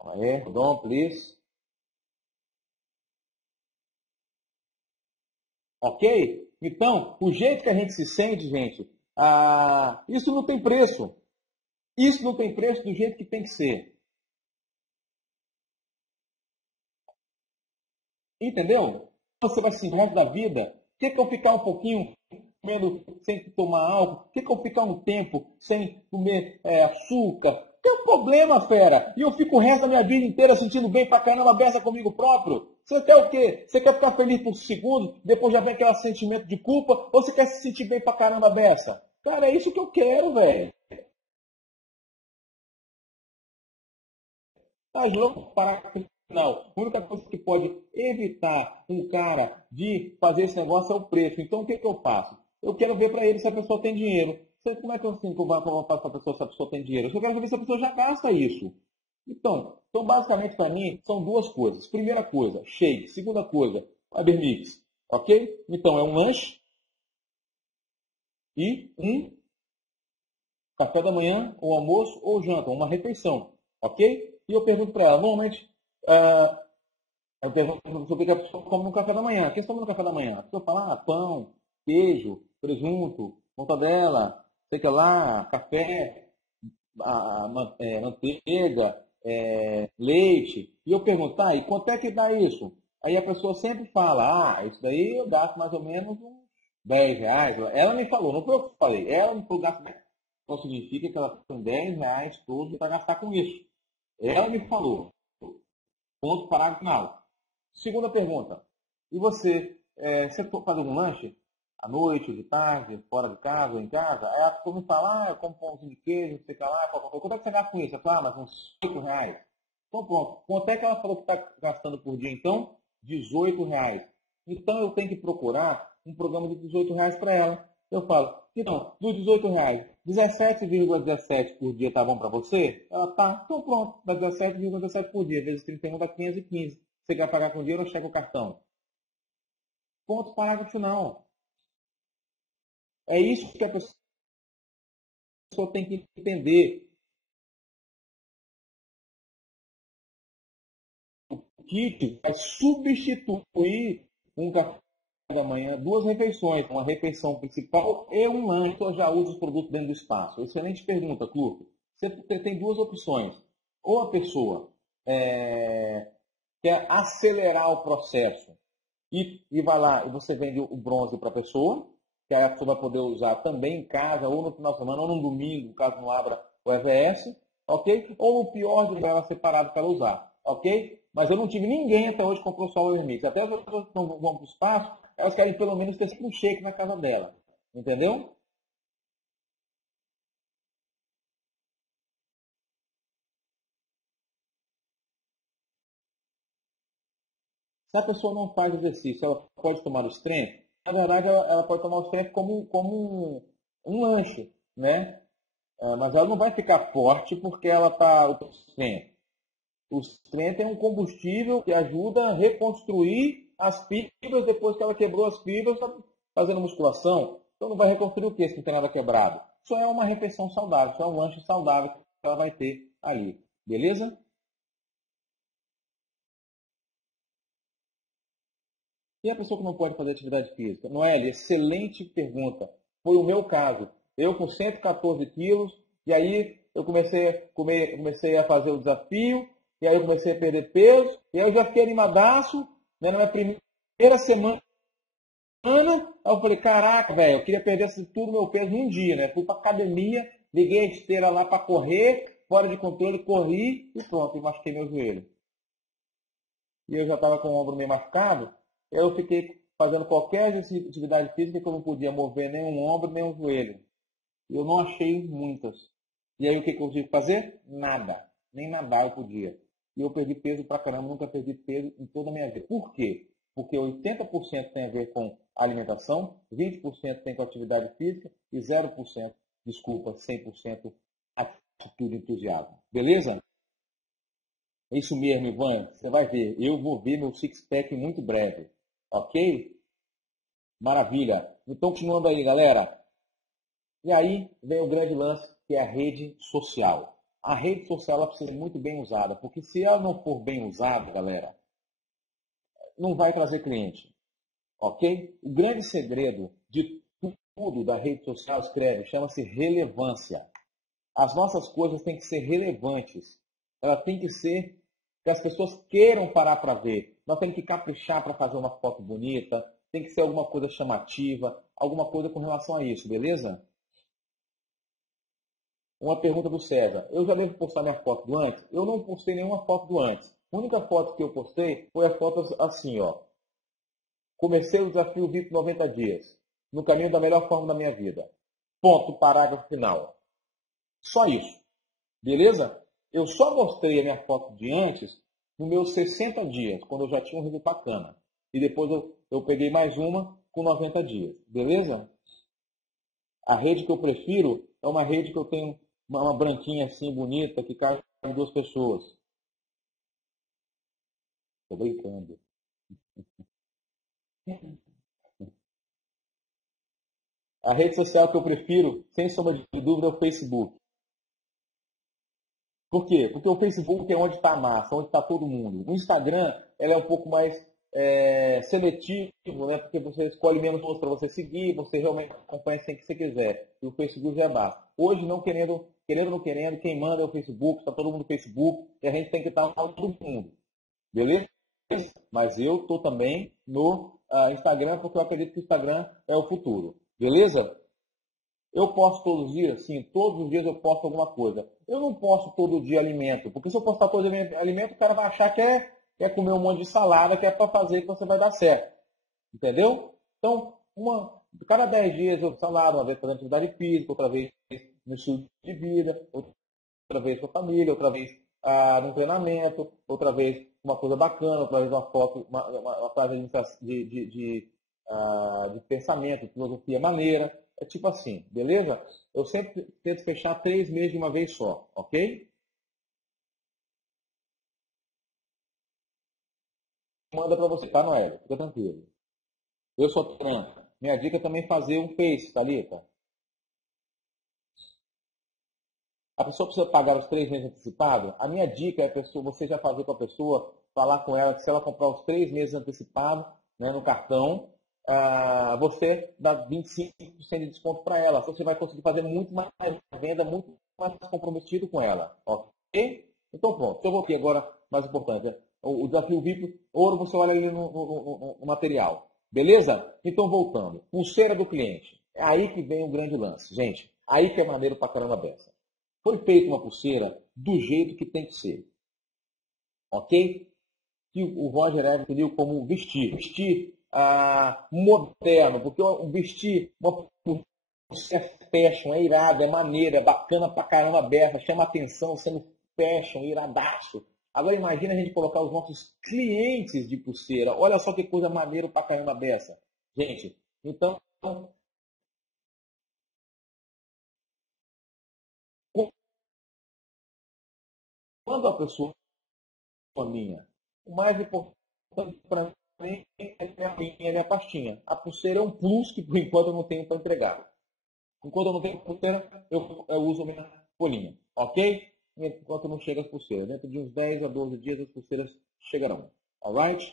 Aí, Dom, please. Ok? Então, o jeito que a gente se sente, gente, isso não tem preço. Isso não tem preço do jeito que tem que ser. Entendeu? Você vai se o resto da vida. Quer que eu ficar um pouquinho comendo sem tomar álcool? Quer que eu ficar um tempo sem comer açúcar? Tem um problema, fera. E eu fico o resto da minha vida inteira sentindo bem pra caramba, beça comigo próprio. Você quer o quê? Você quer ficar feliz por segundos, depois já vem aquele sentimento de culpa, ou você quer se sentir bem pra caramba, beça? Cara, é isso que eu quero, velho. Mas vamos parar com o final. A única coisa que pode evitar um cara de fazer esse negócio é o preço. Então, o que, que eu faço? Eu quero ver para ele se a pessoa tem dinheiro. Como é que eu, assim, como eu faço para a pessoa se a pessoa tem dinheiro? Eu só quero saber se a pessoa já gasta isso. Então basicamente, para mim, são duas coisas. Primeira coisa, shake. Segunda coisa, Abermix. Ok? Então, é um lanche e um café da manhã, ou almoço, ou janta, uma refeição. Ok? E eu pergunto para ela, normalmente, ah, eu pergunto sobre o que a pessoa come no café da manhã. O que você come no café da manhã? A pessoa fala, pão, queijo, presunto, mortadela, sei que lá, café, manteiga, leite. E eu pergunto, tá, e quanto é que dá isso? Aí a pessoa sempre fala, isso daí eu gasto mais ou menos uns R$ 10. Ela me falou, não foi eu que falei. Ela me falou, gasto 10. Então significa que ela tem R$ 10 todos para gastar com isso. Ela me falou. Ponto, parágrafo final. Segunda pergunta. E você faz algum lanche? À noite, de tarde, fora de casa, ou em casa? Aí a pessoa me fala, eu como pãozinho de queijo, não sei o que lá, quanto é que você gasta com isso? Eu falo, mas uns R$ 8. Então pronto. Quanto é que ela falou que está gastando por dia então? R$ 18. Então eu tenho que procurar um programa de R$ 18 para ela. Eu falo, então, dos R$ 18, 17,17 por dia tá bom para você? Ela tá, então pronto, dá 17,17 por dia, vezes 31 dá 515. Você quer pagar com dinheiro ou checa o cartão? Ponto, parágrafo final. É isso que a pessoa tem que entender. O kit vai substituir um café da manhã, duas refeições, uma refeição principal e um lanche. Eu já uso os produtos dentro do espaço. Excelente pergunta, Clube. Você tem duas opções. Ou a pessoa quer acelerar o processo e vai lá e você vende o bronze para a pessoa, que aí a pessoa vai poder usar também em casa, ou no final de semana, ou no domingo, caso não abra o EVS, ok? Ou no pior de ela separado para usar, ok? Mas eu não tive ninguém até hoje que comprou só o Evermix. Até as pessoas que vão para o espaço, elas querem pelo menos ter um shake na casa dela. Entendeu? Se a pessoa não faz exercício, ela pode tomar o strength? Na verdade, ela pode tomar o strength como um lanche, né? Mas ela não vai ficar forte porque ela está o strength. O strength é um combustível que ajuda a reconstruir as fibras depois que ela quebrou as fibras, está fazendo musculação. Então não vai reconstruir o que se não tem nada quebrado? Só é uma refeição saudável, só é um lanche saudável que ela vai ter ali. Beleza? E a pessoa que não pode fazer atividade física? Noelle, excelente pergunta. Foi o meu caso. Eu com 114 quilos, e aí eu comecei a fazer o desafio, e aí eu comecei a perder peso, e aí eu já fiquei animadaço, né, na minha primeira semana, aí eu falei, caraca, velho, eu queria perder tudo meu peso num dia, né? Fui pra academia, liguei a esteira lá para correr, fora de controle, corri e pronto, e machuquei meu joelho. E eu já estava com o ombro meio machucado, eu fiquei fazendo qualquer atividade física que eu não podia mover nem um ombro, nem um joelho. E eu não achei muitas. E aí o que eu tive que fazer? Nada. Nem nadar eu podia. E eu perdi peso pra caramba, nunca perdi peso em toda a minha vida. Por quê? Porque 80% tem a ver com alimentação, 20% tem com atividade física e 0%, desculpa, 100% atitude e entusiasmo. Beleza? É isso mesmo, Ivan. Você vai ver. Eu vou ver meu six-pack muito breve. Ok? Maravilha. Então, continuando aí, galera. E aí vem o grande lance, que é a rede social. A rede social ela precisa ser muito bem usada, porque se ela não for bem usada, galera, não vai trazer cliente. Ok? O grande segredo de tudo da rede social, escreve, chama-se relevância. As nossas coisas têm que ser relevantes. Ela tem que ser que as pessoas queiram parar para ver. Nós temos que caprichar para fazer uma foto bonita, tem que ser alguma coisa chamativa, alguma coisa com relação a isso, beleza? Uma pergunta do César. Eu já devo postar minha foto do antes? Eu não postei nenhuma foto do antes. A única foto que eu postei foi a foto assim, ó. Comecei o desafio VIP 90 dias. No caminho da melhor forma da minha vida. Ponto, parágrafo final. Só isso. Beleza? Eu só mostrei a minha foto de antes nos meus 60 dias, quando eu já tinha um resultado bacana. E depois eu peguei mais uma com 90 dias. Beleza? A rede que eu prefiro é uma rede que eu tenho uma branquinha assim, bonita, que cabe em duas pessoas. Tô brincando. A rede social que eu prefiro, sem sombra de dúvida, é o Facebook. Por quê? Porque o Facebook é onde está a massa, onde está todo mundo. O Instagram ele é um pouco mais seletivo, né? Porque você escolhe menos pessoas para você seguir, você realmente acompanha sem que você quiser. E o Facebook já basta. Hoje, não querendo ou não querendo, quem manda é o Facebook, está todo mundo no Facebook, e a gente tem que estar no todo mundo. Beleza? Mas eu estou também no Instagram, porque eu acredito que o Instagram é o futuro. Beleza? Eu posto todos os dias? Sim, todos os dias eu posto alguma coisa. Eu não posto todo dia alimento, porque se eu postar todo dia alimento, o cara vai achar que é comer um monte de salada, que é para fazer que você vai dar certo. Entendeu? Então, cada 10 dias eu salada, uma vez fazendo atividade física, outra vez no estilo de vida, outra vez com a família, outra vez no treinamento, outra vez uma coisa bacana, outra vez uma foto, uma frase de pensamento, de filosofia maneira. É tipo assim, beleza? Eu sempre tento fechar 3 meses de uma vez só, ok? Manda para você, tá, Noel? Fica tranquilo. Eu sou tranca. Minha dica é também fazer um Face, Thalita. A pessoa precisa pagar os 3 meses antecipados. A minha dica é você já fazer com a pessoa, falar com ela que se ela comprar os 3 meses antecipados, né, no cartão, você dá 25% de desconto para ela. Você vai conseguir fazer muito mais venda, muito mais comprometido com ela. Ok? Então pronto. Eu vou aqui agora, mais importante, né? O desafio VIP, ouro, você olha ali no material. Beleza? Então voltando. Pulseira do cliente. É aí que vem o grande lance. Gente, aí que é maneiro pra caramba dessa. Foi feita uma pulseira do jeito que tem que ser. Ok? Que o Roger Evans definiu como vestir. Vestir moderno, porque eu vestir uma pulseira fashion é irado, é maneiro, é bacana pra caramba aberta, chama atenção, sendo fashion, iradaço. Agora imagina a gente colocar os nossos clientes de pulseira. Olha só que coisa maneira pra caramba dessa. Gente, então, quando a pessoa minha, o mais importante para mim é minha pastinha. A pulseira é um plus que por enquanto eu não tenho para entregar. Enquanto eu não tenho pulseira, eu uso a minha folhinha, ok? Enquanto não chega as pulseiras. Dentro de uns 10 a 12 dias as pulseiras chegarão, alright?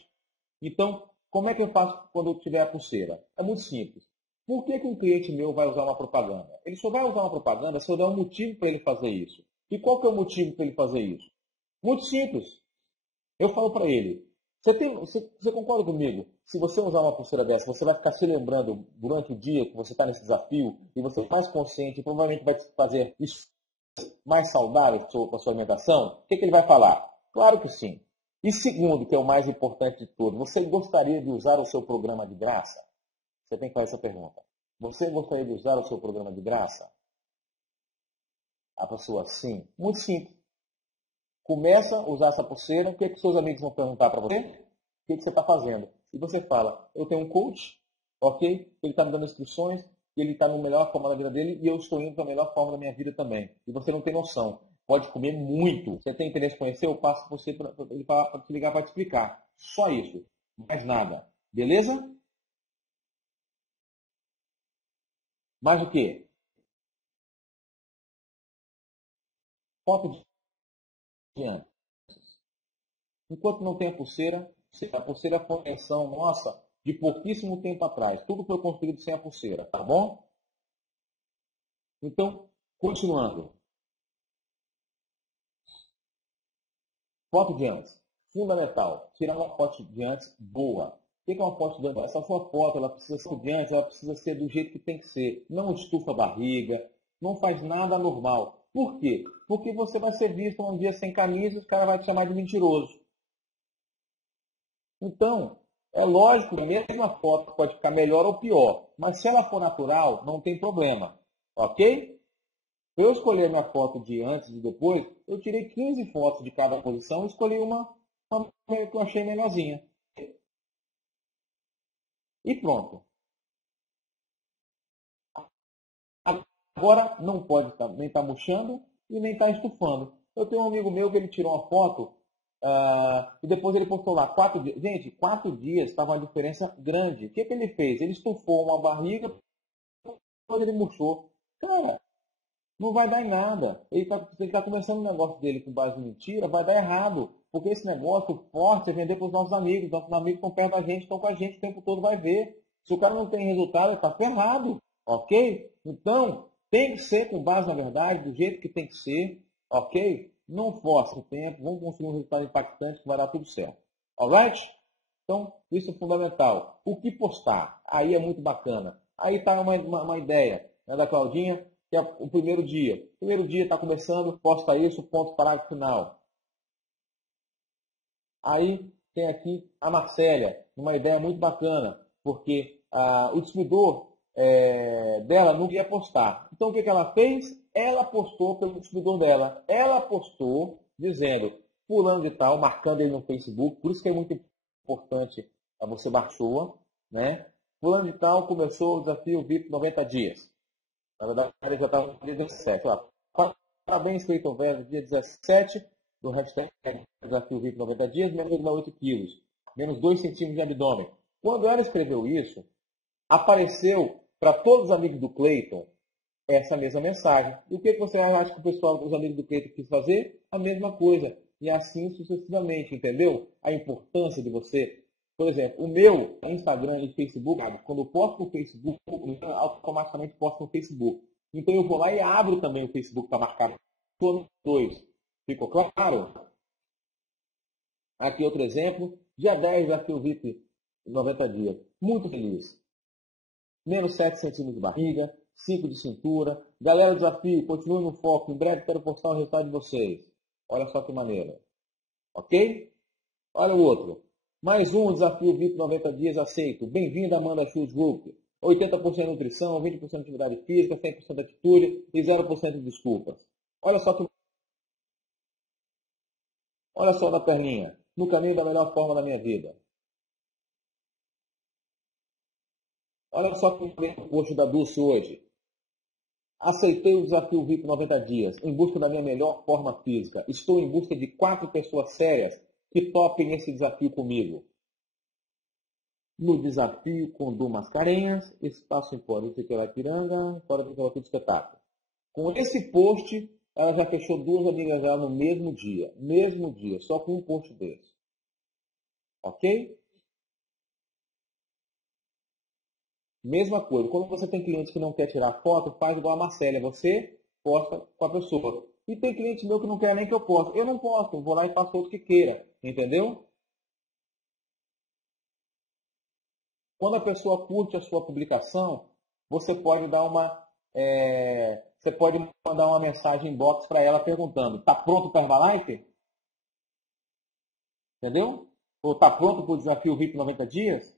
Então, como é que eu faço quando eu tiver a pulseira? É muito simples. Por que um cliente meu vai usar uma propaganda? Ele só vai usar uma propaganda se eu der um motivo para ele fazer isso. E qual que é o motivo para ele fazer isso? Muito simples. Eu falo para ele, você concorda comigo? Se você usar uma pulseira dessa, você vai ficar se lembrando durante o dia que você está nesse desafio e você é mais consciente e provavelmente vai te fazer isso mais saudável com a sua alimentação? O que ele vai falar? Claro que sim. E segundo, que é o mais importante de tudo, você gostaria de usar o seu programa de graça? Você tem que fazer essa pergunta. Você gostaria de usar o seu programa de graça? A pessoa, sim. Muito simples. Começa a usar essa pulseira, o que os seus amigos vão perguntar para você? O que você está fazendo? E você fala, eu tenho um coach, ok? Ele está me dando instruções, ele está na melhor forma da vida dele e eu estou indo para a melhor forma da minha vida também. E você não tem noção. Pode comer muito. Você tem interesse em conhecer? Eu passo para você para ele para te ligar para te explicar. Só isso. Mais nada. Beleza? Mais o quê? Foto de antes. Enquanto não tem a pulseira foi uma invenção nossa de pouquíssimo tempo atrás. Tudo foi construído sem a pulseira, tá bom? Então, continuando. Foto de antes. Fundamental. Tirar uma foto de antes boa. O que é uma foto de antes? Essa sua foto, ela precisa ser de antes, ela precisa ser do jeito que tem que ser. Não estufa a barriga, não faz nada anormal. Por quê? Porque você vai ser visto um dia sem camisa e os caras vão te chamar de mentiroso. Então, é lógico que a mesma foto pode ficar melhor ou pior, mas se ela for natural, não tem problema, ok? Eu escolhi minha foto de antes e depois, eu tirei 15 fotos de cada posição e escolhi uma que eu achei melhorzinha. E pronto. Agora não pode nem estar murchando e nem estar estufando. Eu tenho um amigo meu que ele tirou uma foto e depois ele postou lá 4 dias. Gente, 4 dias estava uma diferença grande. O que ele fez? Ele estufou uma barriga, depois ele murchou. Cara, não vai dar em nada. Ele está começando o negócio dele com base em mentira, vai dar errado. Porque esse negócio forte é vender para os nossos amigos. Nossos amigos estão perto da gente, estão com a gente o tempo todo, vai ver. Se o cara não tem resultado, ele está ferrado. Ok? Então, tem que ser com base na verdade, do jeito que tem que ser. Ok? Não force o tempo, vamos construir um resultado impactante que vai dar tudo certo. Alright? Então, isso é fundamental. O que postar? Aí é muito bacana. Aí está uma ideia, né, da Claudinha, que é o primeiro dia. O primeiro dia está começando, posta isso, ponto, parágrafo final. Aí tem aqui a Marcélia, uma ideia muito bacana, porque o distribuidor dela não queria postar. Então o que ela fez? Ela postou pelo distribuidor dela. Ela postou dizendo, fulano de tal, marcando ele no Facebook, por isso que é muito importante você baixou, né? Fulano de tal começou o desafio VIP 90 dias. Na verdade, ele já estava no dia 17. Parabéns, Cleiton Vélez, dia 17, do hashtag Desafio VIP 90 dias, menos 8 quilos, menos 2 centímetros de abdômen. Quando ela escreveu isso, apareceu para todos os amigos do Cleiton essa mesma mensagem. E o que você acha que o pessoal, os amigos do Cleiton quis fazer? A mesma coisa. E assim sucessivamente, entendeu? A importância de você. Por exemplo, o meu Instagram e Facebook, quando eu posto no Facebook, eu automaticamente posto no Facebook. Então eu vou lá e abro também o Facebook para marcar. Estou nos dois. Ficou claro? Aqui outro exemplo. Dia 10, desafio VIP 90 dias. Muito feliz. Menos 7 centímetros de barriga, 5 de cintura. Galera, desafio, continue no foco. Em breve quero postar o resultado de vocês. Olha só que maneira. Ok? Olha o outro. Mais um desafio VIP 90 dias aceito. Bem-vindo, Amanda Schultz Group. 80% nutrição, 20% atividade física, 100% atitude e 0% de desculpas. Olha só na perninha. No caminho da melhor forma da minha vida. Olha só que o post da Dulce hoje. Aceitei o desafio VIP 90 dias em busca da minha melhor forma física. Estou em busca de 4 pessoas sérias que topem esse desafio comigo. No desafio com Du Mascarenhas, espaço em Fora do Piranga, Fora do Espetáculo. Com esse post, ela já fechou 2 amigas dela no mesmo dia, só com um post desse. Ok? Mesma coisa, quando você tem cliente que não quer tirar foto, faz igual a Marcélia, você posta com a pessoa. E tem cliente meu que não quer nem que eu poste. Eu não posto, eu vou lá e faço outro que queira, entendeu? Quando a pessoa curte a sua publicação, você pode dar você pode mandar uma mensagem inbox para ela perguntando: tá pronto para Herbalife? Entendeu? Ou tá pronto para o desafio VIP 90 dias?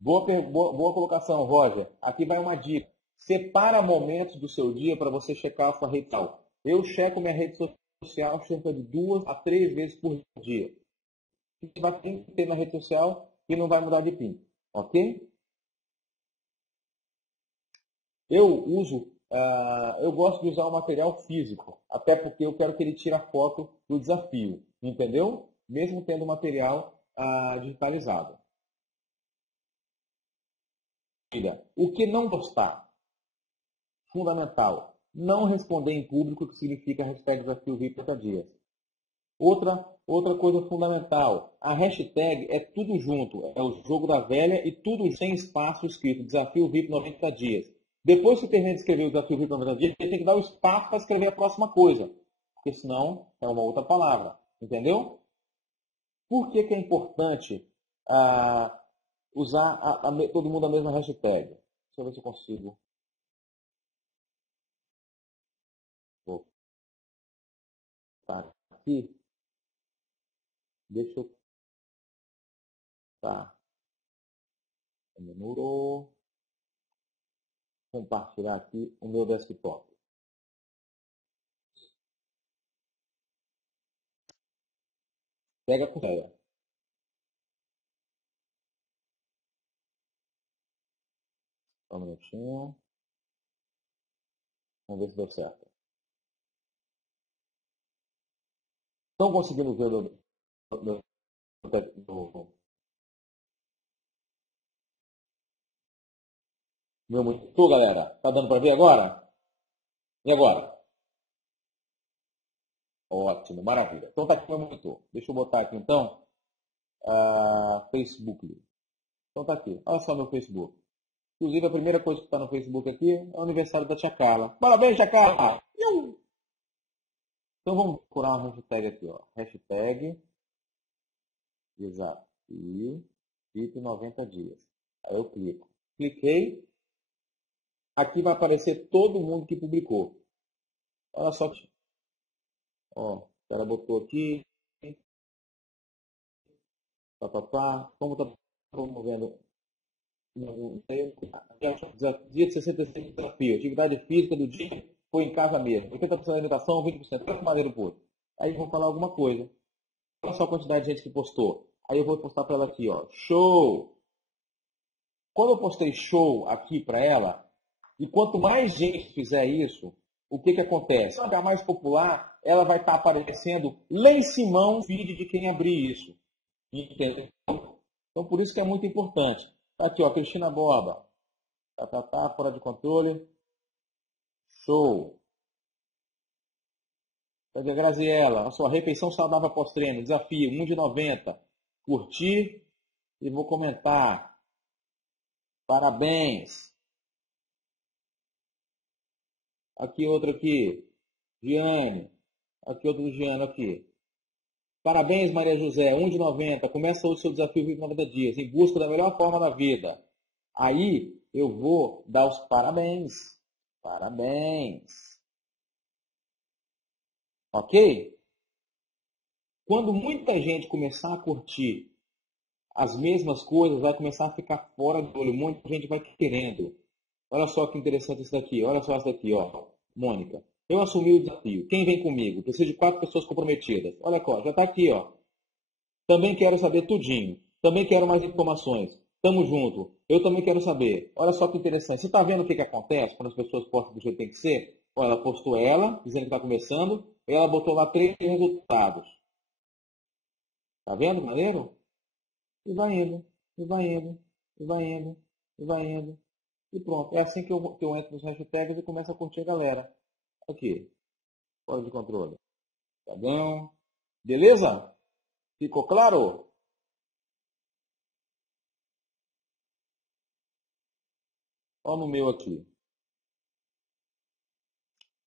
Boa colocação, Roger. Aqui vai uma dica. Separa momentos do seu dia para você checar a sua rede social. Eu checo minha rede social cerca de 2 a 3 vezes por dia. Você vai ter na rede social e não vai mudar de PIN. Ok? Eu gosto de usar o material físico, até porque eu quero que ele tire a foto do desafio, entendeu? Mesmo tendo material digitalizado. O que não gostar? Fundamental. Não responder em público, que significa hashtag desafio VIP 30 dias. Outra coisa fundamental. A hashtag é tudo junto. É o jogo da velha e tudo sem espaço escrito. Desafio VIP 90 dias. Depois que termina de escrever o desafio VIP 90 dias, ele tem que dar o espaço para escrever a próxima coisa. Porque senão é uma outra palavra. Entendeu? Por que é importante usar todo mundo a mesma hashtag? Deixa eu ver se eu consigo. Vou botar aqui. Deixa eu Demorou. Compartilhar aqui o meu desktop. Pega com ela. Só um minutinho. Vamos ver se deu certo. Estão conseguindo ver meu monitor, galera? Tá dando para ver agora? E agora? Ótimo, maravilha. Então tá aqui meu monitor. Deixa eu botar aqui então Facebook. Então tá aqui. Olha só meu Facebook. Inclusive a primeira coisa que está no Facebook aqui é o aniversário da Tia Carla. Parabéns, Tia Carla! Então vamos procurar uma hashtag aqui, ó. Hashtag desafio VIP 90 dias. Aí eu clico. Cliquei. Aqui vai aparecer todo mundo que publicou. Olha só. Ó, o cara botou aqui. Como está promovendo? Dia de 66 desafio. Atividade física do dia foi em casa mesmo. 80% da alimentação, 20%. Olha que maneiro puro. Aí vou falar alguma coisa. Olha só a quantidade de gente que postou. Aí eu vou postar para ela aqui, ó. Show! Quando eu postei show aqui para ela, e quanto mais gente fizer isso, o que acontece? Se ficar mais popular, ela vai estar aparecendo lá em cima no feed de quem abrir isso. Entendeu? Então, por isso que é muito importante. Tá aqui, ó, Cristina Borba. Fora de controle. Show. Cadê a Graziella? A sua refeição saudável após treino. Desafio, 1 de 90. Curtir e vou comentar. Parabéns. Aqui outro aqui. Giane. Aqui outro do Giane aqui. Parabéns, Maria José. 1 de 90. Começa hoje o seu desafio de 90 dias. Em busca da melhor forma da vida. Aí eu vou dar os parabéns. Parabéns. Ok? Quando muita gente começar a curtir as mesmas coisas, vai começar a ficar fora do olho. Muita gente vai querendo. Olha só que interessante isso daqui. Olha só isso daqui, ó. Mônica, eu assumi o desafio. Quem vem comigo? Preciso de 4 pessoas comprometidas. Olha só, já está aqui, ó. Também quero saber tudinho. Também quero mais informações. Tamo junto. Eu também quero saber. Olha só que interessante. Você está vendo o que acontece quando as pessoas postam do jeito que tem que ser? Olha, ela postou ela, dizendo que está começando, e ela botou lá 3 resultados. Tá vendo, maneiro? E vai indo, e vai indo, e vai indo, e vai indo. E pronto. É assim que eu entro nos hashtags e começo a curtir a galera. Aqui, fora de controle. Tá bem? Beleza? Ficou claro? Olha no meu aqui.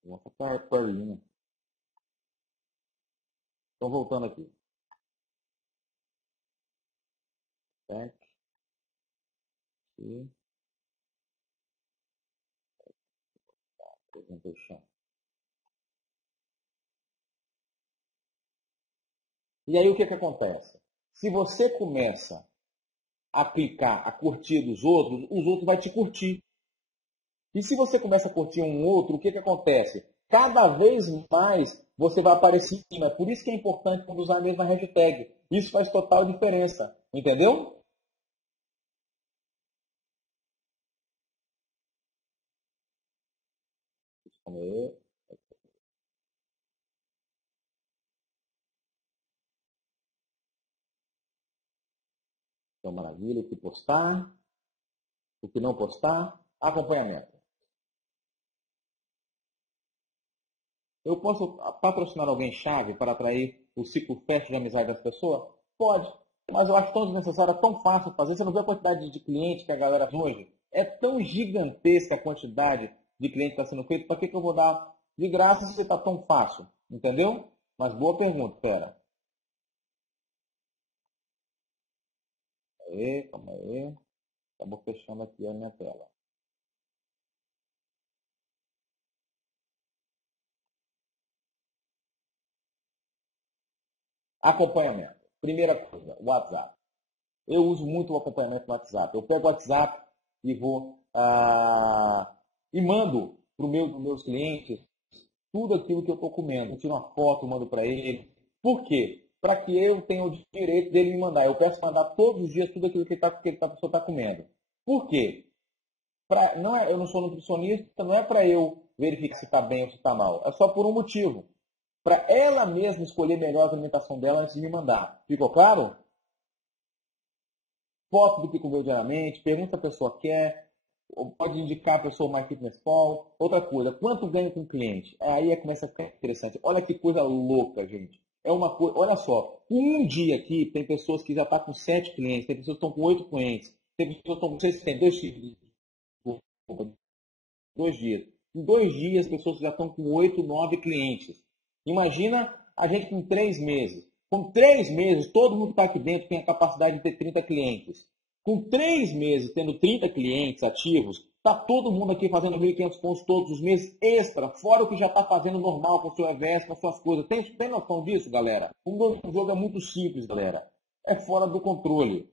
Nossa perlinha. Então, voltando aqui. Back. E presentation. E aí, o que acontece? Se você começa a clicar, a curtir dos outros, os outros vão te curtir. E se você começa a curtir um outro, o que acontece? Cada vez mais você vai aparecer em cima. É por isso que é importante quando usar a mesma hashtag. Isso faz total diferença. Entendeu? Então, maravilha. O que postar, o que não postar, acompanhamento. Eu posso patrocinar alguém chave para atrair o ciclo fest de amizade das pessoas? Pode. Mas eu acho tão desnecessário, é tão fácil fazer. Você não vê a quantidade de clientes que a galera tem hoje? É tão gigantesca a quantidade de clientes que está sendo feito. Para que eu vou dar de graça se está tão fácil? Entendeu? Mas boa pergunta, pera. Aí, calma aí. Acabou fechando aqui a minha tela. Acompanhamento. Primeira coisa, WhatsApp. Eu uso muito o acompanhamento no WhatsApp. Eu pego o WhatsApp e vou e mando para meus clientes tudo aquilo que eu estou comendo. Eu tiro uma foto, mando para ele. Por quê? Para que eu tenha o direito dele me mandar. Eu peço mandar todos os dias tudo aquilo que a pessoa está comendo. Por quê? Eu não sou nutricionista, não é para eu verificar se está bem ou se está mal. É só por um motivo. Para ela mesma escolher melhor a alimentação dela antes de me mandar. Ficou claro? Foto do que comeu diariamente, pergunta se a pessoa quer, pode indicar a pessoa mais fitness pal. Outra coisa, quanto ganha com o cliente? Aí começa a ficar interessante. Olha que coisa louca, gente. É uma coisa, olha só, um dia aqui tem pessoas que já estão com 7 clientes, tem pessoas que estão com 8 clientes, tem pessoas que estão com 6, tem 2 dias. Em 2 dias, pessoas que já estão com 8, 9 clientes. Imagina a gente com 3 meses. Com 3 meses, todo mundo que está aqui dentro tem a capacidade de ter 30 clientes. Com 3 meses, tendo 30 clientes ativos, está todo mundo aqui fazendo 1.500 pontos todos os meses extra, fora o que já está fazendo normal com o seu EVS, com as suas coisas. Tem noção disso, galera? O jogo é muito simples, galera. É fora do controle.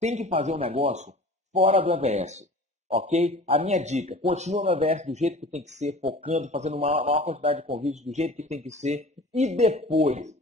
Tem que fazer um negócio fora do EVS. Ok? A minha dica, continua no EVS do jeito que tem que ser, focando, fazendo uma maior quantidade de convívios do jeito que tem que ser. E depois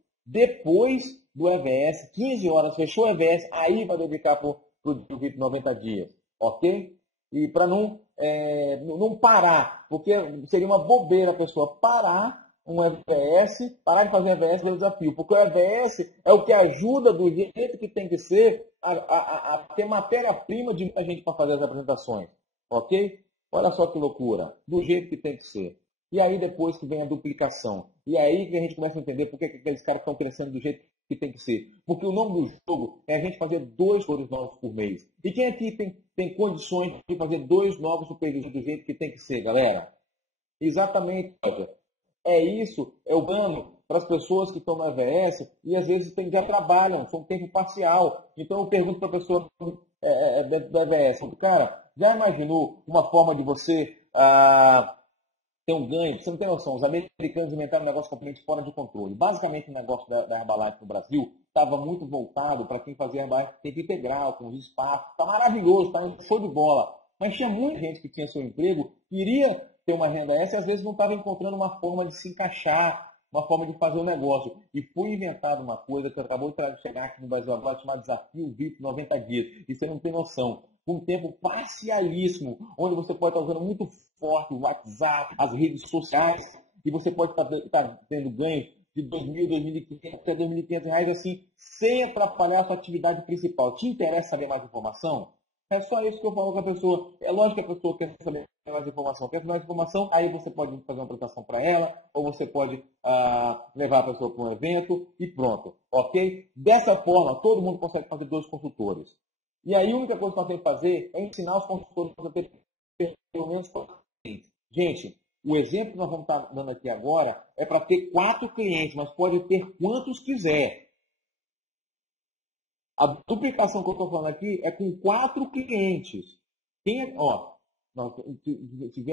do EVS, 15 horas, fechou o EVS, aí vai dedicar para o VIP 90 dias. Ok? E para não parar, porque seria uma bobeira a pessoa parar um EVS, parar de fazer EVS pelo desafio. Porque o EVS é o que ajuda do jeito que tem que ser a ter matéria-prima de muita gente para fazer as apresentações. Ok? Olha só que loucura. Do jeito que tem que ser. E aí depois que vem a duplicação. E aí que a gente começa a entender por que aqueles caras estão crescendo do jeito que tem que ser. Porque o nome do jogo é a gente fazer 2 cores novos por mês. E quem aqui tem condições de fazer 2 novos supervisores do jeito que tem que ser, galera? Exatamente, Roger. É isso, é o dano para as pessoas que estão no EVS e às vezes já trabalham, são tempo parcial. Então eu pergunto para a pessoa do EVS, cara, já imaginou uma forma de você tem um ganho, você não tem noção, os americanos inventaram um negócio completamente fora de controle. Basicamente, o negócio da Herbalife no Brasil estava muito voltado para quem fazia Herbalife tempo integral, com os espaços, está maravilhoso, está show de bola. Mas tinha muita gente que tinha seu emprego, queria ter uma renda extra e às vezes não estava encontrando uma forma de se encaixar, uma forma de fazer o negócio. E foi inventada uma coisa que acabou de chegar aqui no Brasil agora, chamada Desafio VIP 90 dias. E você não tem noção. Um tempo parcialíssimo, onde você pode estar usando muito forte o WhatsApp, as redes sociais, e você pode estar tendo ganhos de 2.000, 2.500 até 2.500 reais, assim, sem atrapalhar a sua atividade principal. Te interessa saber mais informação? É só isso que eu falo com a pessoa. É lógico que a pessoa quer saber mais informação. Quer saber mais informação, aí você pode fazer uma apresentação para ela, ou você pode levar a pessoa para um evento e pronto. Ok? Dessa forma, todo mundo consegue fazer 2 consultores. E aí a única coisa que nós temos que fazer é ensinar os consultores a ter pelo menos 4 clientes. Gente, o exemplo que nós vamos estar dando aqui agora é para ter 4 clientes, mas pode ter quantos quiser. A duplicação que eu estou falando aqui é com 4 clientes. Nós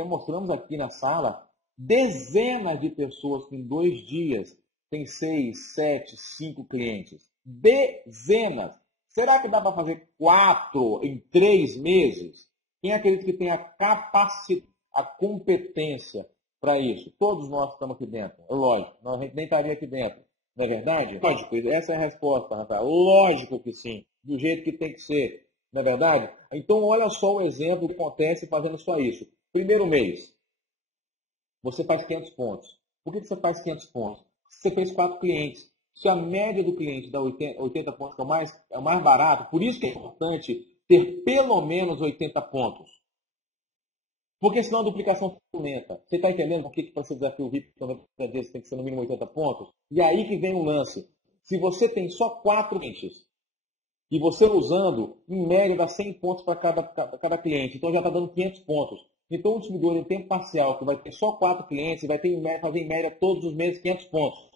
mostramos aqui na sala dezenas de pessoas que em 2 dias têm 6, 7, 5 clientes. Dezenas. Será que dá para fazer 4 em 3 meses? Quem acredita que tem a capacidade, a competência para isso? Todos nós estamos aqui dentro. Lógico, nós nem estaria aqui dentro. Não é verdade? Lógico, essa é a resposta, Rafael. Lógico que sim. Do jeito que tem que ser. Não é verdade? Então, olha só o exemplo que acontece fazendo só isso. Primeiro mês, você faz 500 pontos. Por que você faz 500 pontos? Você fez 4 clientes. Se a média do cliente dá 80 pontos, que é o mais barato, por isso que é importante ter pelo menos 80 pontos. Porque senão a duplicação aumenta. Você está entendendo por que para ser desafio VIP você tem que ser no mínimo 80 pontos? E aí que vem o lance. Se você tem só 4 clientes, e você usando, em média, dá 100 pontos para cada cliente, então já está dando 500 pontos. Então o distribuidor em tempo parcial, que vai ter só 4 clientes, vai ter fazer em média todos os meses 500 pontos.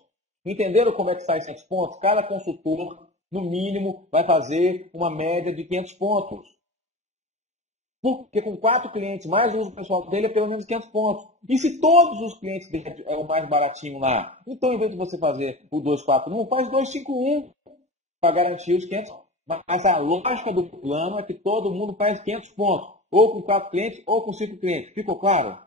Entenderam como é que sai 500 pontos? Cada consultor, no mínimo, vai fazer uma média de 500 pontos. Porque com 4 clientes, mais o uso pessoal dele é pelo menos 500 pontos. E se todos os clientes dele é o mais baratinho lá? Então, em vez de você fazer o 241, faz 251 para garantir os 500. Mas a lógica do plano é que todo mundo faz 500 pontos. Ou com 4 clientes, ou com 5 clientes. Ficou claro?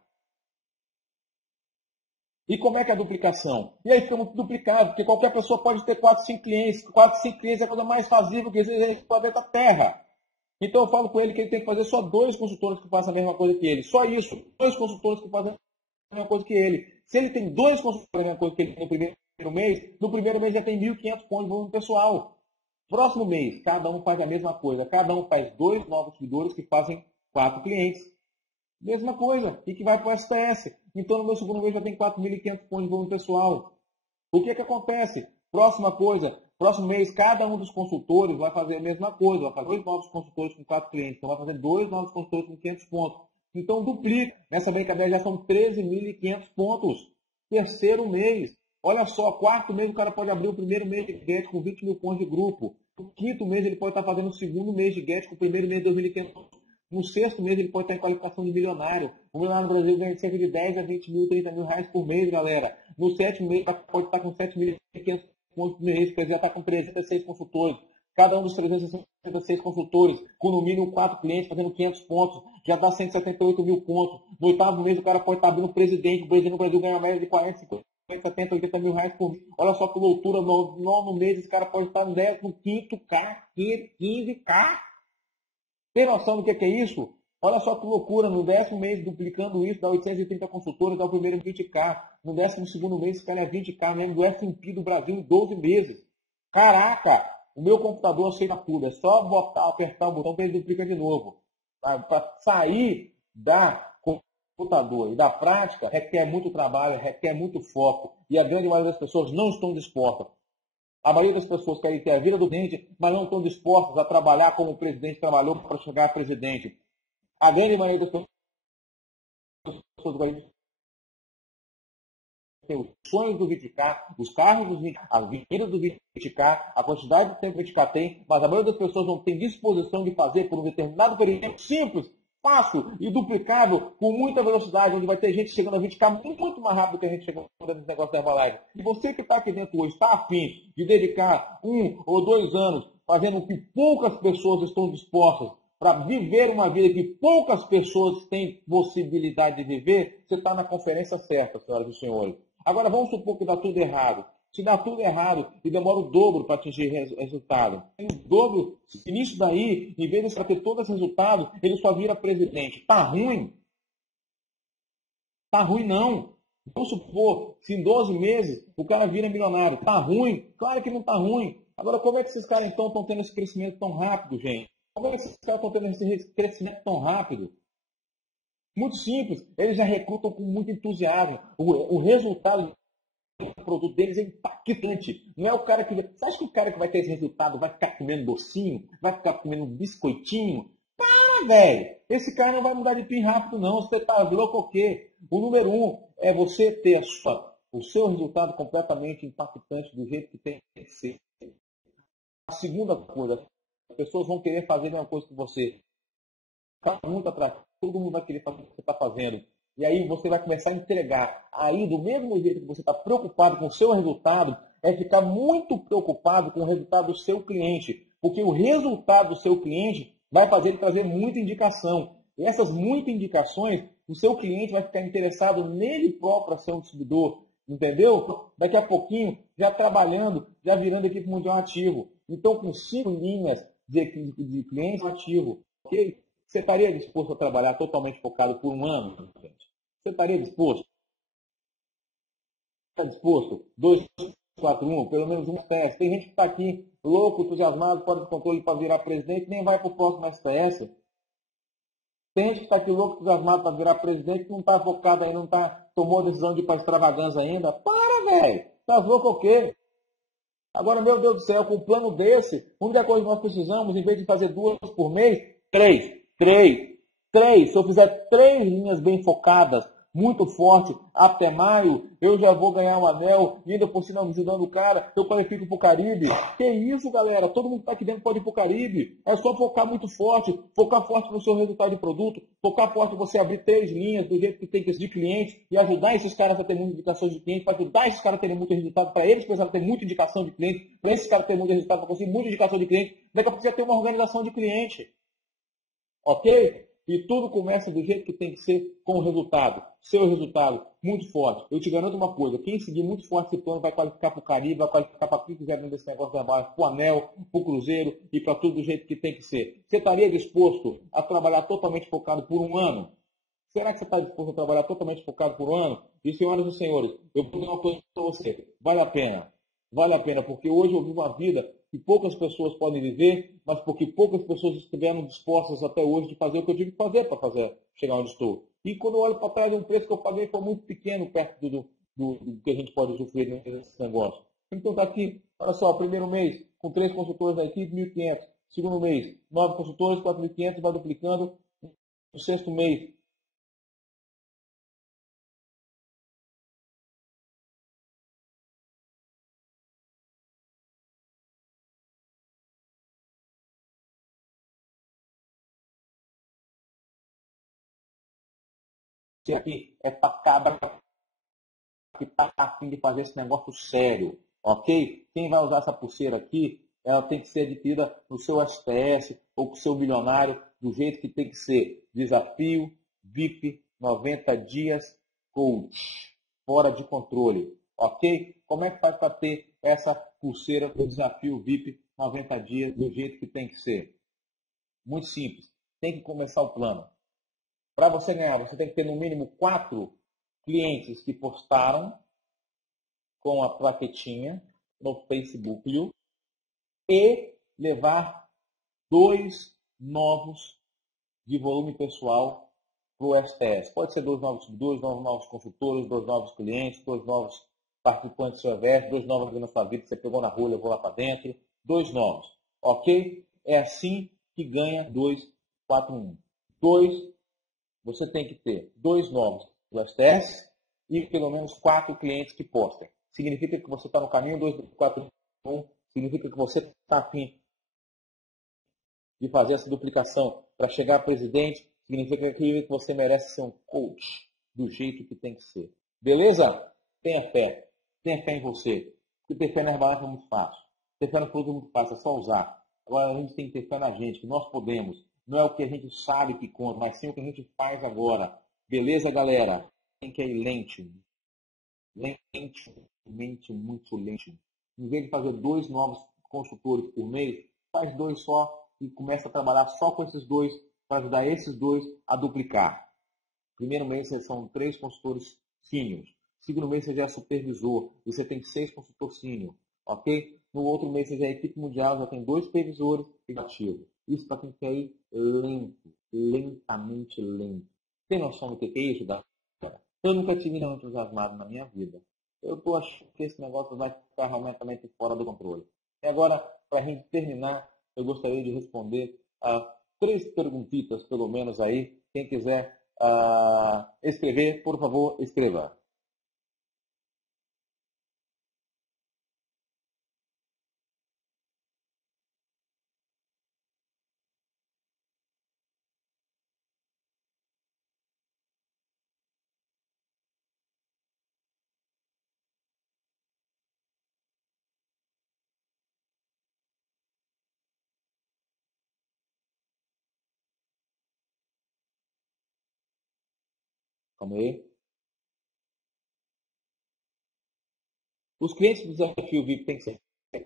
E como é que é a duplicação? E aí fica muito duplicado, porque qualquer pessoa pode ter 4, 5 clientes. 4, 5 clientes é a coisa mais fazível que existe no planeta Terra. Então eu falo com ele que ele tem que fazer só 2 consultores que façam a mesma coisa que ele. Só isso. 2 consultores que fazem a mesma coisa que ele. Se ele tem 2 consultores a mesma coisa que ele no primeiro mês já tem 1.500 pontos de volume pessoal. Próximo mês, cada um faz a mesma coisa. Cada um faz 2 novos seguidores que fazem 4 clientes. Mesma coisa. E que vai para o SPS. Então no meu segundo mês já tem 4.500 pontos de volume pessoal. O que acontece? Próxima coisa. Próximo mês, cada um dos consultores vai fazer a mesma coisa. Vai fazer 2 novos consultores com 4 clientes. Então, vai fazer 2 novos consultores com 500 pontos. Então, duplica. Nessa brincadeira já são 13.500 pontos. Terceiro mês. Olha só, quarto mês o cara pode abrir o primeiro mês de Get com 20 mil pontos de grupo. No quinto mês ele pode estar fazendo o segundo mês de Get com o primeiro mês de 2.500 pontos. No sexto mês ele pode estar em qualificação de milionário. O milionário no Brasil ganha cerca de 10 a 20 mil, 30 mil reais por mês, galera. No sétimo mês pode estar com 7.500 pontos por mês, porque já está com 306 consultores. Cada um dos 366 consultores, com no mínimo 4 clientes, fazendo 500 pontos, já dá 178 mil pontos. No oitavo mês o cara pode estar abrindo presidente. O presidente no Brasil ganha mais de 40, 50, 70, 80 mil reais por mês. Olha só que loucura, no nono mês esse cara pode estar no 15K, 15K. Tem noção do que é isso? Olha só que loucura, no 10º mês, duplicando isso, dá 830 consultores, dá o primeiro 20K. No 12º mês, esse cara é 20K mesmo do S&P do Brasil em 12 meses. Caraca! O meu computador aceita tudo. É só apertar o botão que ele duplica de novo. Para sair da computador e da prática, requer muito trabalho, requer muito foco. E a grande maioria das pessoas não estão dispostas. A maioria das pessoas querem ter a vida do presidente, mas não estão dispostas a trabalhar como o presidente trabalhou para chegar a presidente. A grande maioria das pessoas tem os sonhos do 20K, os carros dos 20K, as vidas do 20K, a quantidade de tempo que o 20K tem, mas a maioria das pessoas não tem disposição de fazer por um determinado período simples fácil e duplicável com muita velocidade, onde vai ter gente chegando a 20K muito mais rápido que a gente chegou nesse negócio da Herbalife. E você que está aqui dentro hoje, está afim de dedicar 1 ou 2 anos fazendo o que poucas pessoas estão dispostas para viver uma vida que poucas pessoas têm possibilidade de viver, você está na conferência certa, senhoras e senhores. Agora vamos supor que dá tudo errado. Se dá tudo errado e demora o dobro para atingir resultado. O dobro, se nisso daí, em vez de ter todo esse resultado, ele só vira presidente. Tá ruim? Tá ruim não. Vamos supor, se em 12 meses o cara vira milionário. Tá ruim? Claro que não tá ruim. Agora, como é que esses caras então estão tendo esse crescimento tão rápido, gente? Como é que esses caras estão tendo esse crescimento tão rápido? Muito simples. Eles já recrutam com muito entusiasmo. O resultado do produto deles é impactante. Não é o cara que... Você acha que o cara que vai ter esse resultado vai ficar comendo docinho? Vai ficar comendo biscoitinho? Para, velho! Esse cara não vai mudar de PIN rápido, não. Você tá louco o quê? O número 1 é você ter o seu resultado completamente impactante do jeito que tem que ser. A segunda coisa, as pessoas vão querer fazer a mesma coisa que você. Fica muito atrás. Todo mundo vai querer fazer o que você está fazendo. E aí você vai começar a entregar. Aí, do mesmo jeito que você está preocupado com o seu resultado, é ficar muito preocupado com o resultado do seu cliente. Porque o resultado do seu cliente vai fazer ele trazer muita indicação. E essas muitas indicações, o seu cliente vai ficar interessado nele próprio para ser um distribuidor. Entendeu? Daqui a pouquinho, já trabalhando, já virando equipe mundial ativo. Então, com 5 linhas de clientes ativo, ok? Você estaria disposto a trabalhar totalmente focado por um ano? Gente? Você estaria disposto? Está disposto? 2, 4, 1, pelo menos um SPS. Tem gente que está aqui louco, entusiasmado, fora de controle para virar presidente, nem vai para o próximo SPS. Tem gente que está aqui louco, entusiasmado para virar presidente, que não está focado ainda, não tomou a decisão de ir para extravagância ainda. Para, velho! Tá louco o quê? Agora, meu Deus do céu, com um plano desse, a única coisa que nós precisamos, em vez de fazer 2 por mês, 3. Se eu fizer 3 linhas bem focadas, muito forte, até maio, eu já vou ganhar um anel, e ainda por cima ajudando o cara, eu qualifico para o Caribe. Que isso, galera? Todo mundo que está aqui dentro pode ir para o Caribe. É só focar muito forte, focar forte no seu resultado de produto, focar forte em você abrir 3 linhas do jeito que tem que ser de cliente e ajudar esses caras a ter muita indicação de cliente, para ajudar esses caras a terem muito resultado, para eles precisarem ter muita indicação de cliente, para esses caras terem muito resultado, para conseguir muita indicação de cliente. Daqui a pouco você ter uma organização de cliente. Ok? E tudo começa do jeito que tem que ser, com o resultado. Seu resultado, muito forte. Eu te garanto uma coisa, quem seguir muito forte esse plano vai qualificar para o Caribe, vai qualificar para quem quiser dentro desse negócio de trabalho, para o Anel, para o Cruzeiro e para tudo do jeito que tem que ser. Você estaria disposto a trabalhar totalmente focado por um ano? Será que você está disposto a trabalhar totalmente focado por um ano? E senhoras e senhores, eu vou dizer uma coisa para você. Vale a pena. Vale a pena, porque hoje eu vivo uma vida que poucas pessoas podem viver, mas porque poucas pessoas estiveram dispostas até hoje de fazer o que eu tive que fazer para chegar onde estou. E quando eu olho para trás, um preço que eu paguei foi muito pequeno perto do que a gente pode usufruir nesse negócio. Então está aqui, olha só, primeiro mês, com 3 consultores da equipe, 1.500. Segundo mês, 9 consultores, 4.500, vai duplicando. No sexto mês, aqui é para cabra que está a fim de fazer esse negócio sério, ok? Quem vai usar essa pulseira aqui, ela tem que ser adquirida no seu SPS ou com o seu milionário, do jeito que tem que ser. Desafio VIP 90 dias coach, fora de controle, ok? Como é que faz para ter essa pulseira do desafio VIP 90 dias do jeito que tem que ser? Muito simples, tem que começar o plano. Para você ganhar, você tem que ter no mínimo 4 clientes que postaram com a plaquetinha no Facebook e levar 2 novos de volume pessoal para o STS. Pode ser 2 novos consultores, 2 novos clientes, 2 novos participantes do seu evento, 2 novos na sua vida que você pegou na rua, levou lá para dentro, 2 novos. Ok? É assim que ganha 2, 4, 1. 2, você tem que ter 2 novos do STS e pelo menos 4 clientes que postem. Significa que você está no caminho 2, 4, 1. Significa que você está afim de fazer essa duplicação para chegar a presidente. significa que você merece ser um coach do jeito que tem que ser. Beleza? Tenha fé. Tenha fé em você. Porque ter fé na Herbalife é muito fácil. Ter fé no produto é muito fácil, é só usar. Agora a gente tem que ter fé na gente, que nós podemos. Não é o que a gente sabe que conta, mas sim o que a gente faz agora. Beleza, galera? Tem que ir lente. Lente, muito lente. Em vez de fazer 2 novos consultores por mês, faz 2 só e começa a trabalhar só com esses 2 para ajudar esses 2 a duplicar. Primeiro mês vocês são 3 consultores seniors. Segundo mês você já é supervisor e você tem 6 consultores senior, ok? No outro mês você já é equipe mundial, já tem 2 supervisores e ativo. Isso para quem quer ir lento, lentamente lento. Tem noção do que é isso, galera? Eu nunca tive tão entusiasmado na minha vida. Eu estou achando que esse negócio vai ficar realmente fora do controle. E agora, para a gente terminar, eu gostaria de responder a 3 perguntitas, pelo menos aí. Quem quiser escrever, por favor, escreva. Calma aí. Os clientes do Desafio VIP têm que ser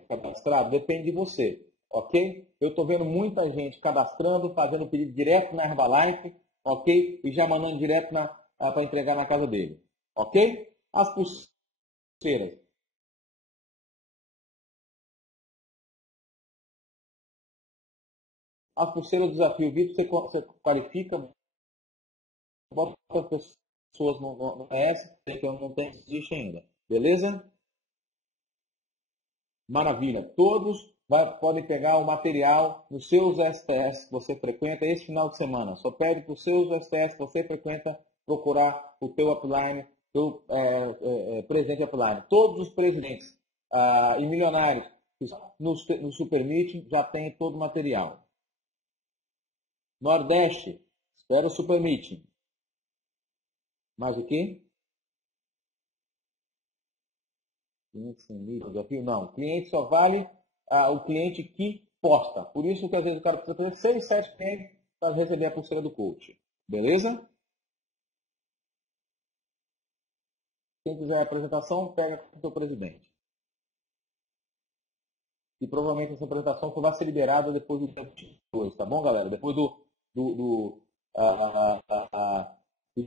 cadastrados? Depende de você, ok? Eu estou vendo muita gente cadastrando, fazendo pedido direto na Herbalife, ok? E já mandando direto para entregar na casa dele, ok? As pulseiras. As pulseiras do Desafio VIP você qualifica, bota as pessoas no S, que eu não tenho, existe ainda, beleza? Maravilha. Todos podem pegar o material nos seus STS que você frequenta esse final de semana. Só pede para os seus STS que você frequenta procurar o teu upline, teu presidente upline. Todos os presidentes e milionários no Super Meeting já tem todo o material. Nordeste, espera o Super Meeting. Mais o quê? Cliente sem nível, desafio? Não. Cliente só vale o cliente que posta. Por isso que às vezes o cara precisa fazer 6, 7 clientes para receber a pulseira do coach. Beleza? Quem quiser a apresentação, pega com o seu presidente. E provavelmente essa apresentação só vai ser liberada depois do dia 22, tá bom, galera? Depois do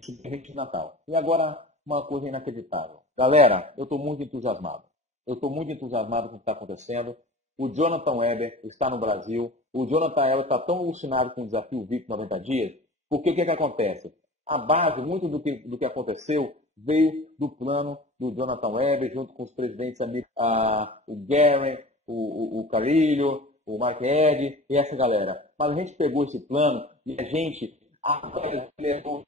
Super de Natal. E agora, uma coisa inacreditável. Galera, eu estou muito entusiasmado. Eu estou muito entusiasmado com o que está acontecendo. O Jonathan Weber está no Brasil. O Jonathan Weber está tão alucinado com o desafio VIP 90 dias, porque o que acontece? A base, muito do que aconteceu, veio do plano do Jonathan Weber, junto com os presidentes amigos, o Gary, o Carilho, o Mark Ed e essa galera. Mas a gente pegou esse plano e a gente levou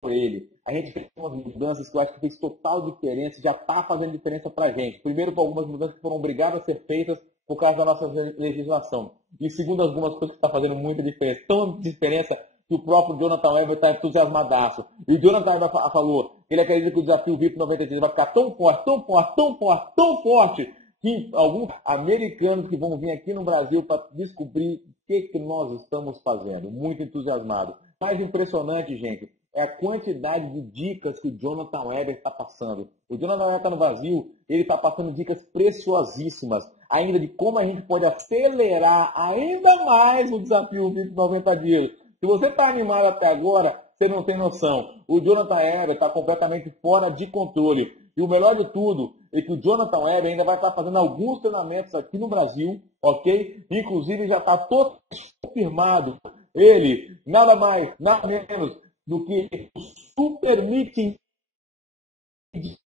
por ele. A gente fez umas mudanças que eu acho que fez total diferença, já está fazendo diferença para a gente. Primeiro, por algumas mudanças que foram obrigadas a ser feitas por causa da nossa legislação. E segundo, algumas coisas que estão fazendo muita diferença. Tão diferença que o próprio Jonathan Weber está entusiasmadaço. E o Jonathan Weber falou que ele acredita que o desafio VIP 93 vai ficar tão forte, tão forte, tão forte, tão forte, que alguns americanos que vão vir aqui no Brasil para descobrir o que nós estamos fazendo. Muito entusiasmado. Mais impressionante, gente, é a quantidade de dicas que o Jonathan Weber está passando. O Jonathan Weber está no Brasil, ele está passando dicas preciosíssimas, ainda de como a gente pode acelerar ainda mais o desafio VIP 90 dias. Se você está animado até agora, você não tem noção. O Jonathan Weber está completamente fora de controle. E o melhor de tudo é que o Jonathan Weber ainda vai estar fazendo alguns treinamentos aqui no Brasil, ok? Inclusive já está todo confirmado. Ele, nada mais, nada menos do que o Super Meeting de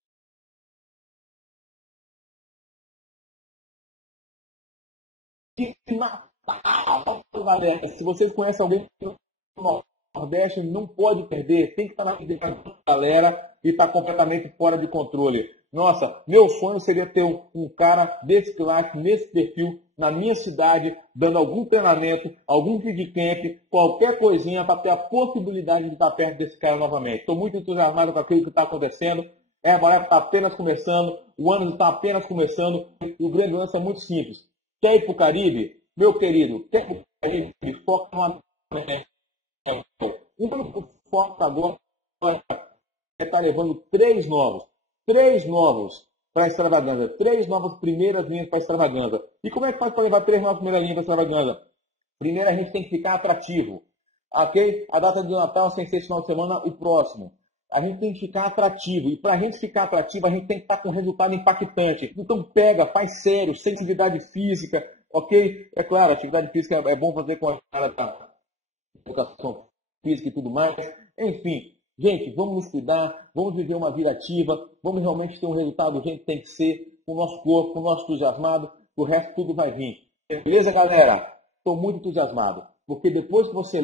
Natal, galera. Se vocês conhecem alguém no Nordeste, não pode perder. Tem que estar na vida da galera e está completamente fora de controle. Nossa, meu sonho seria ter um cara desse classe, nesse perfil, na minha cidade, dando algum treinamento, algum feedcamp, qualquer coisinha para ter a possibilidade de estar perto desse cara novamente. Estou muito entusiasmado com aquilo que está acontecendo. Herbalife está apenas começando, o ano está apenas começando, e o grande lance é muito simples. Quer ir para o Caribe? Meu querido, quer ir para o Caribe? Foca numa... O único foco agora é estar levando três novos para a extravaganza, três novas primeiras linhas para a extravaganza. E como é que faz para levar três novas primeiras linhas para a extravaganza? Primeiro, a gente tem que ficar atrativo. Ok? A data do Natal sem ser esse final de semana, o próximo. A gente tem que ficar atrativo. E para a gente ficar atrativo, a gente tem que estar com um resultado impactante. Então pega, faz sério, sem atividade física. Ok? É claro, atividade física é bom fazer com a cara da educação física e tudo mais. Enfim, gente, vamos nos cuidar, vamos viver uma vida ativa, vamos realmente ter um resultado do jeito que tem que ser, com o nosso corpo, com o nosso entusiasmado, o resto tudo vai vir. Beleza, galera? Estou muito entusiasmado, porque depois que você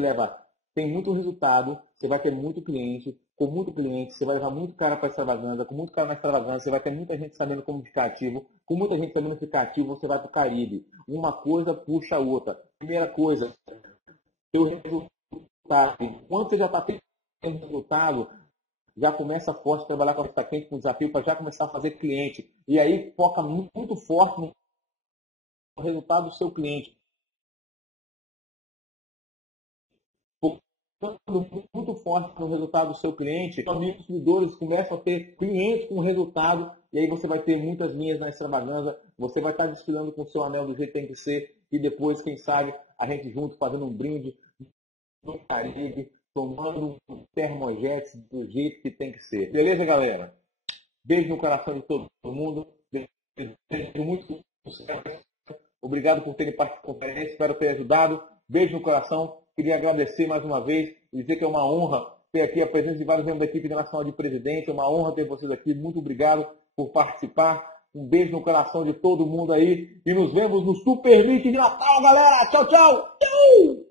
tem muito resultado, você vai ter muito cliente, com muito cliente, você vai levar muito cara para a extravagância, com muito cara na extravagância, você vai ter muita gente sabendo como ficar ativo, com muita gente sabendo ficar ativo, você vai para o Caribe. Uma coisa puxa a outra. Primeira coisa, teu resultado. Enquanto você já está tendo resultado, já começa forte a trabalhar com a quente, com desafio, para já começar a fazer cliente. E aí foca muito forte no resultado do seu cliente. Muito forte no resultado do seu cliente, os seguidores começam a ter clientes com resultado, e aí você vai ter muitas linhas na extravagância, você vai estar desfilando com o seu anel do jeito que tem que ser, e depois, quem sabe, a gente junto fazendo um brinde no Caribe, tomando um termojet do jeito que tem que ser. Beleza, galera? Beijo no coração de todo mundo, desejo muito sucesso, obrigado por terem participado da conferência, espero ter ajudado, beijo no coração. Queria agradecer mais uma vez e dizer que é uma honra ter aqui a presença de vários membros da equipe internacional de presidente. É uma honra ter vocês aqui. Muito obrigado por participar. Um beijo no coração de todo mundo aí. E nos vemos no Super Meet de Natal, galera. Tchau, tchau. Tchau!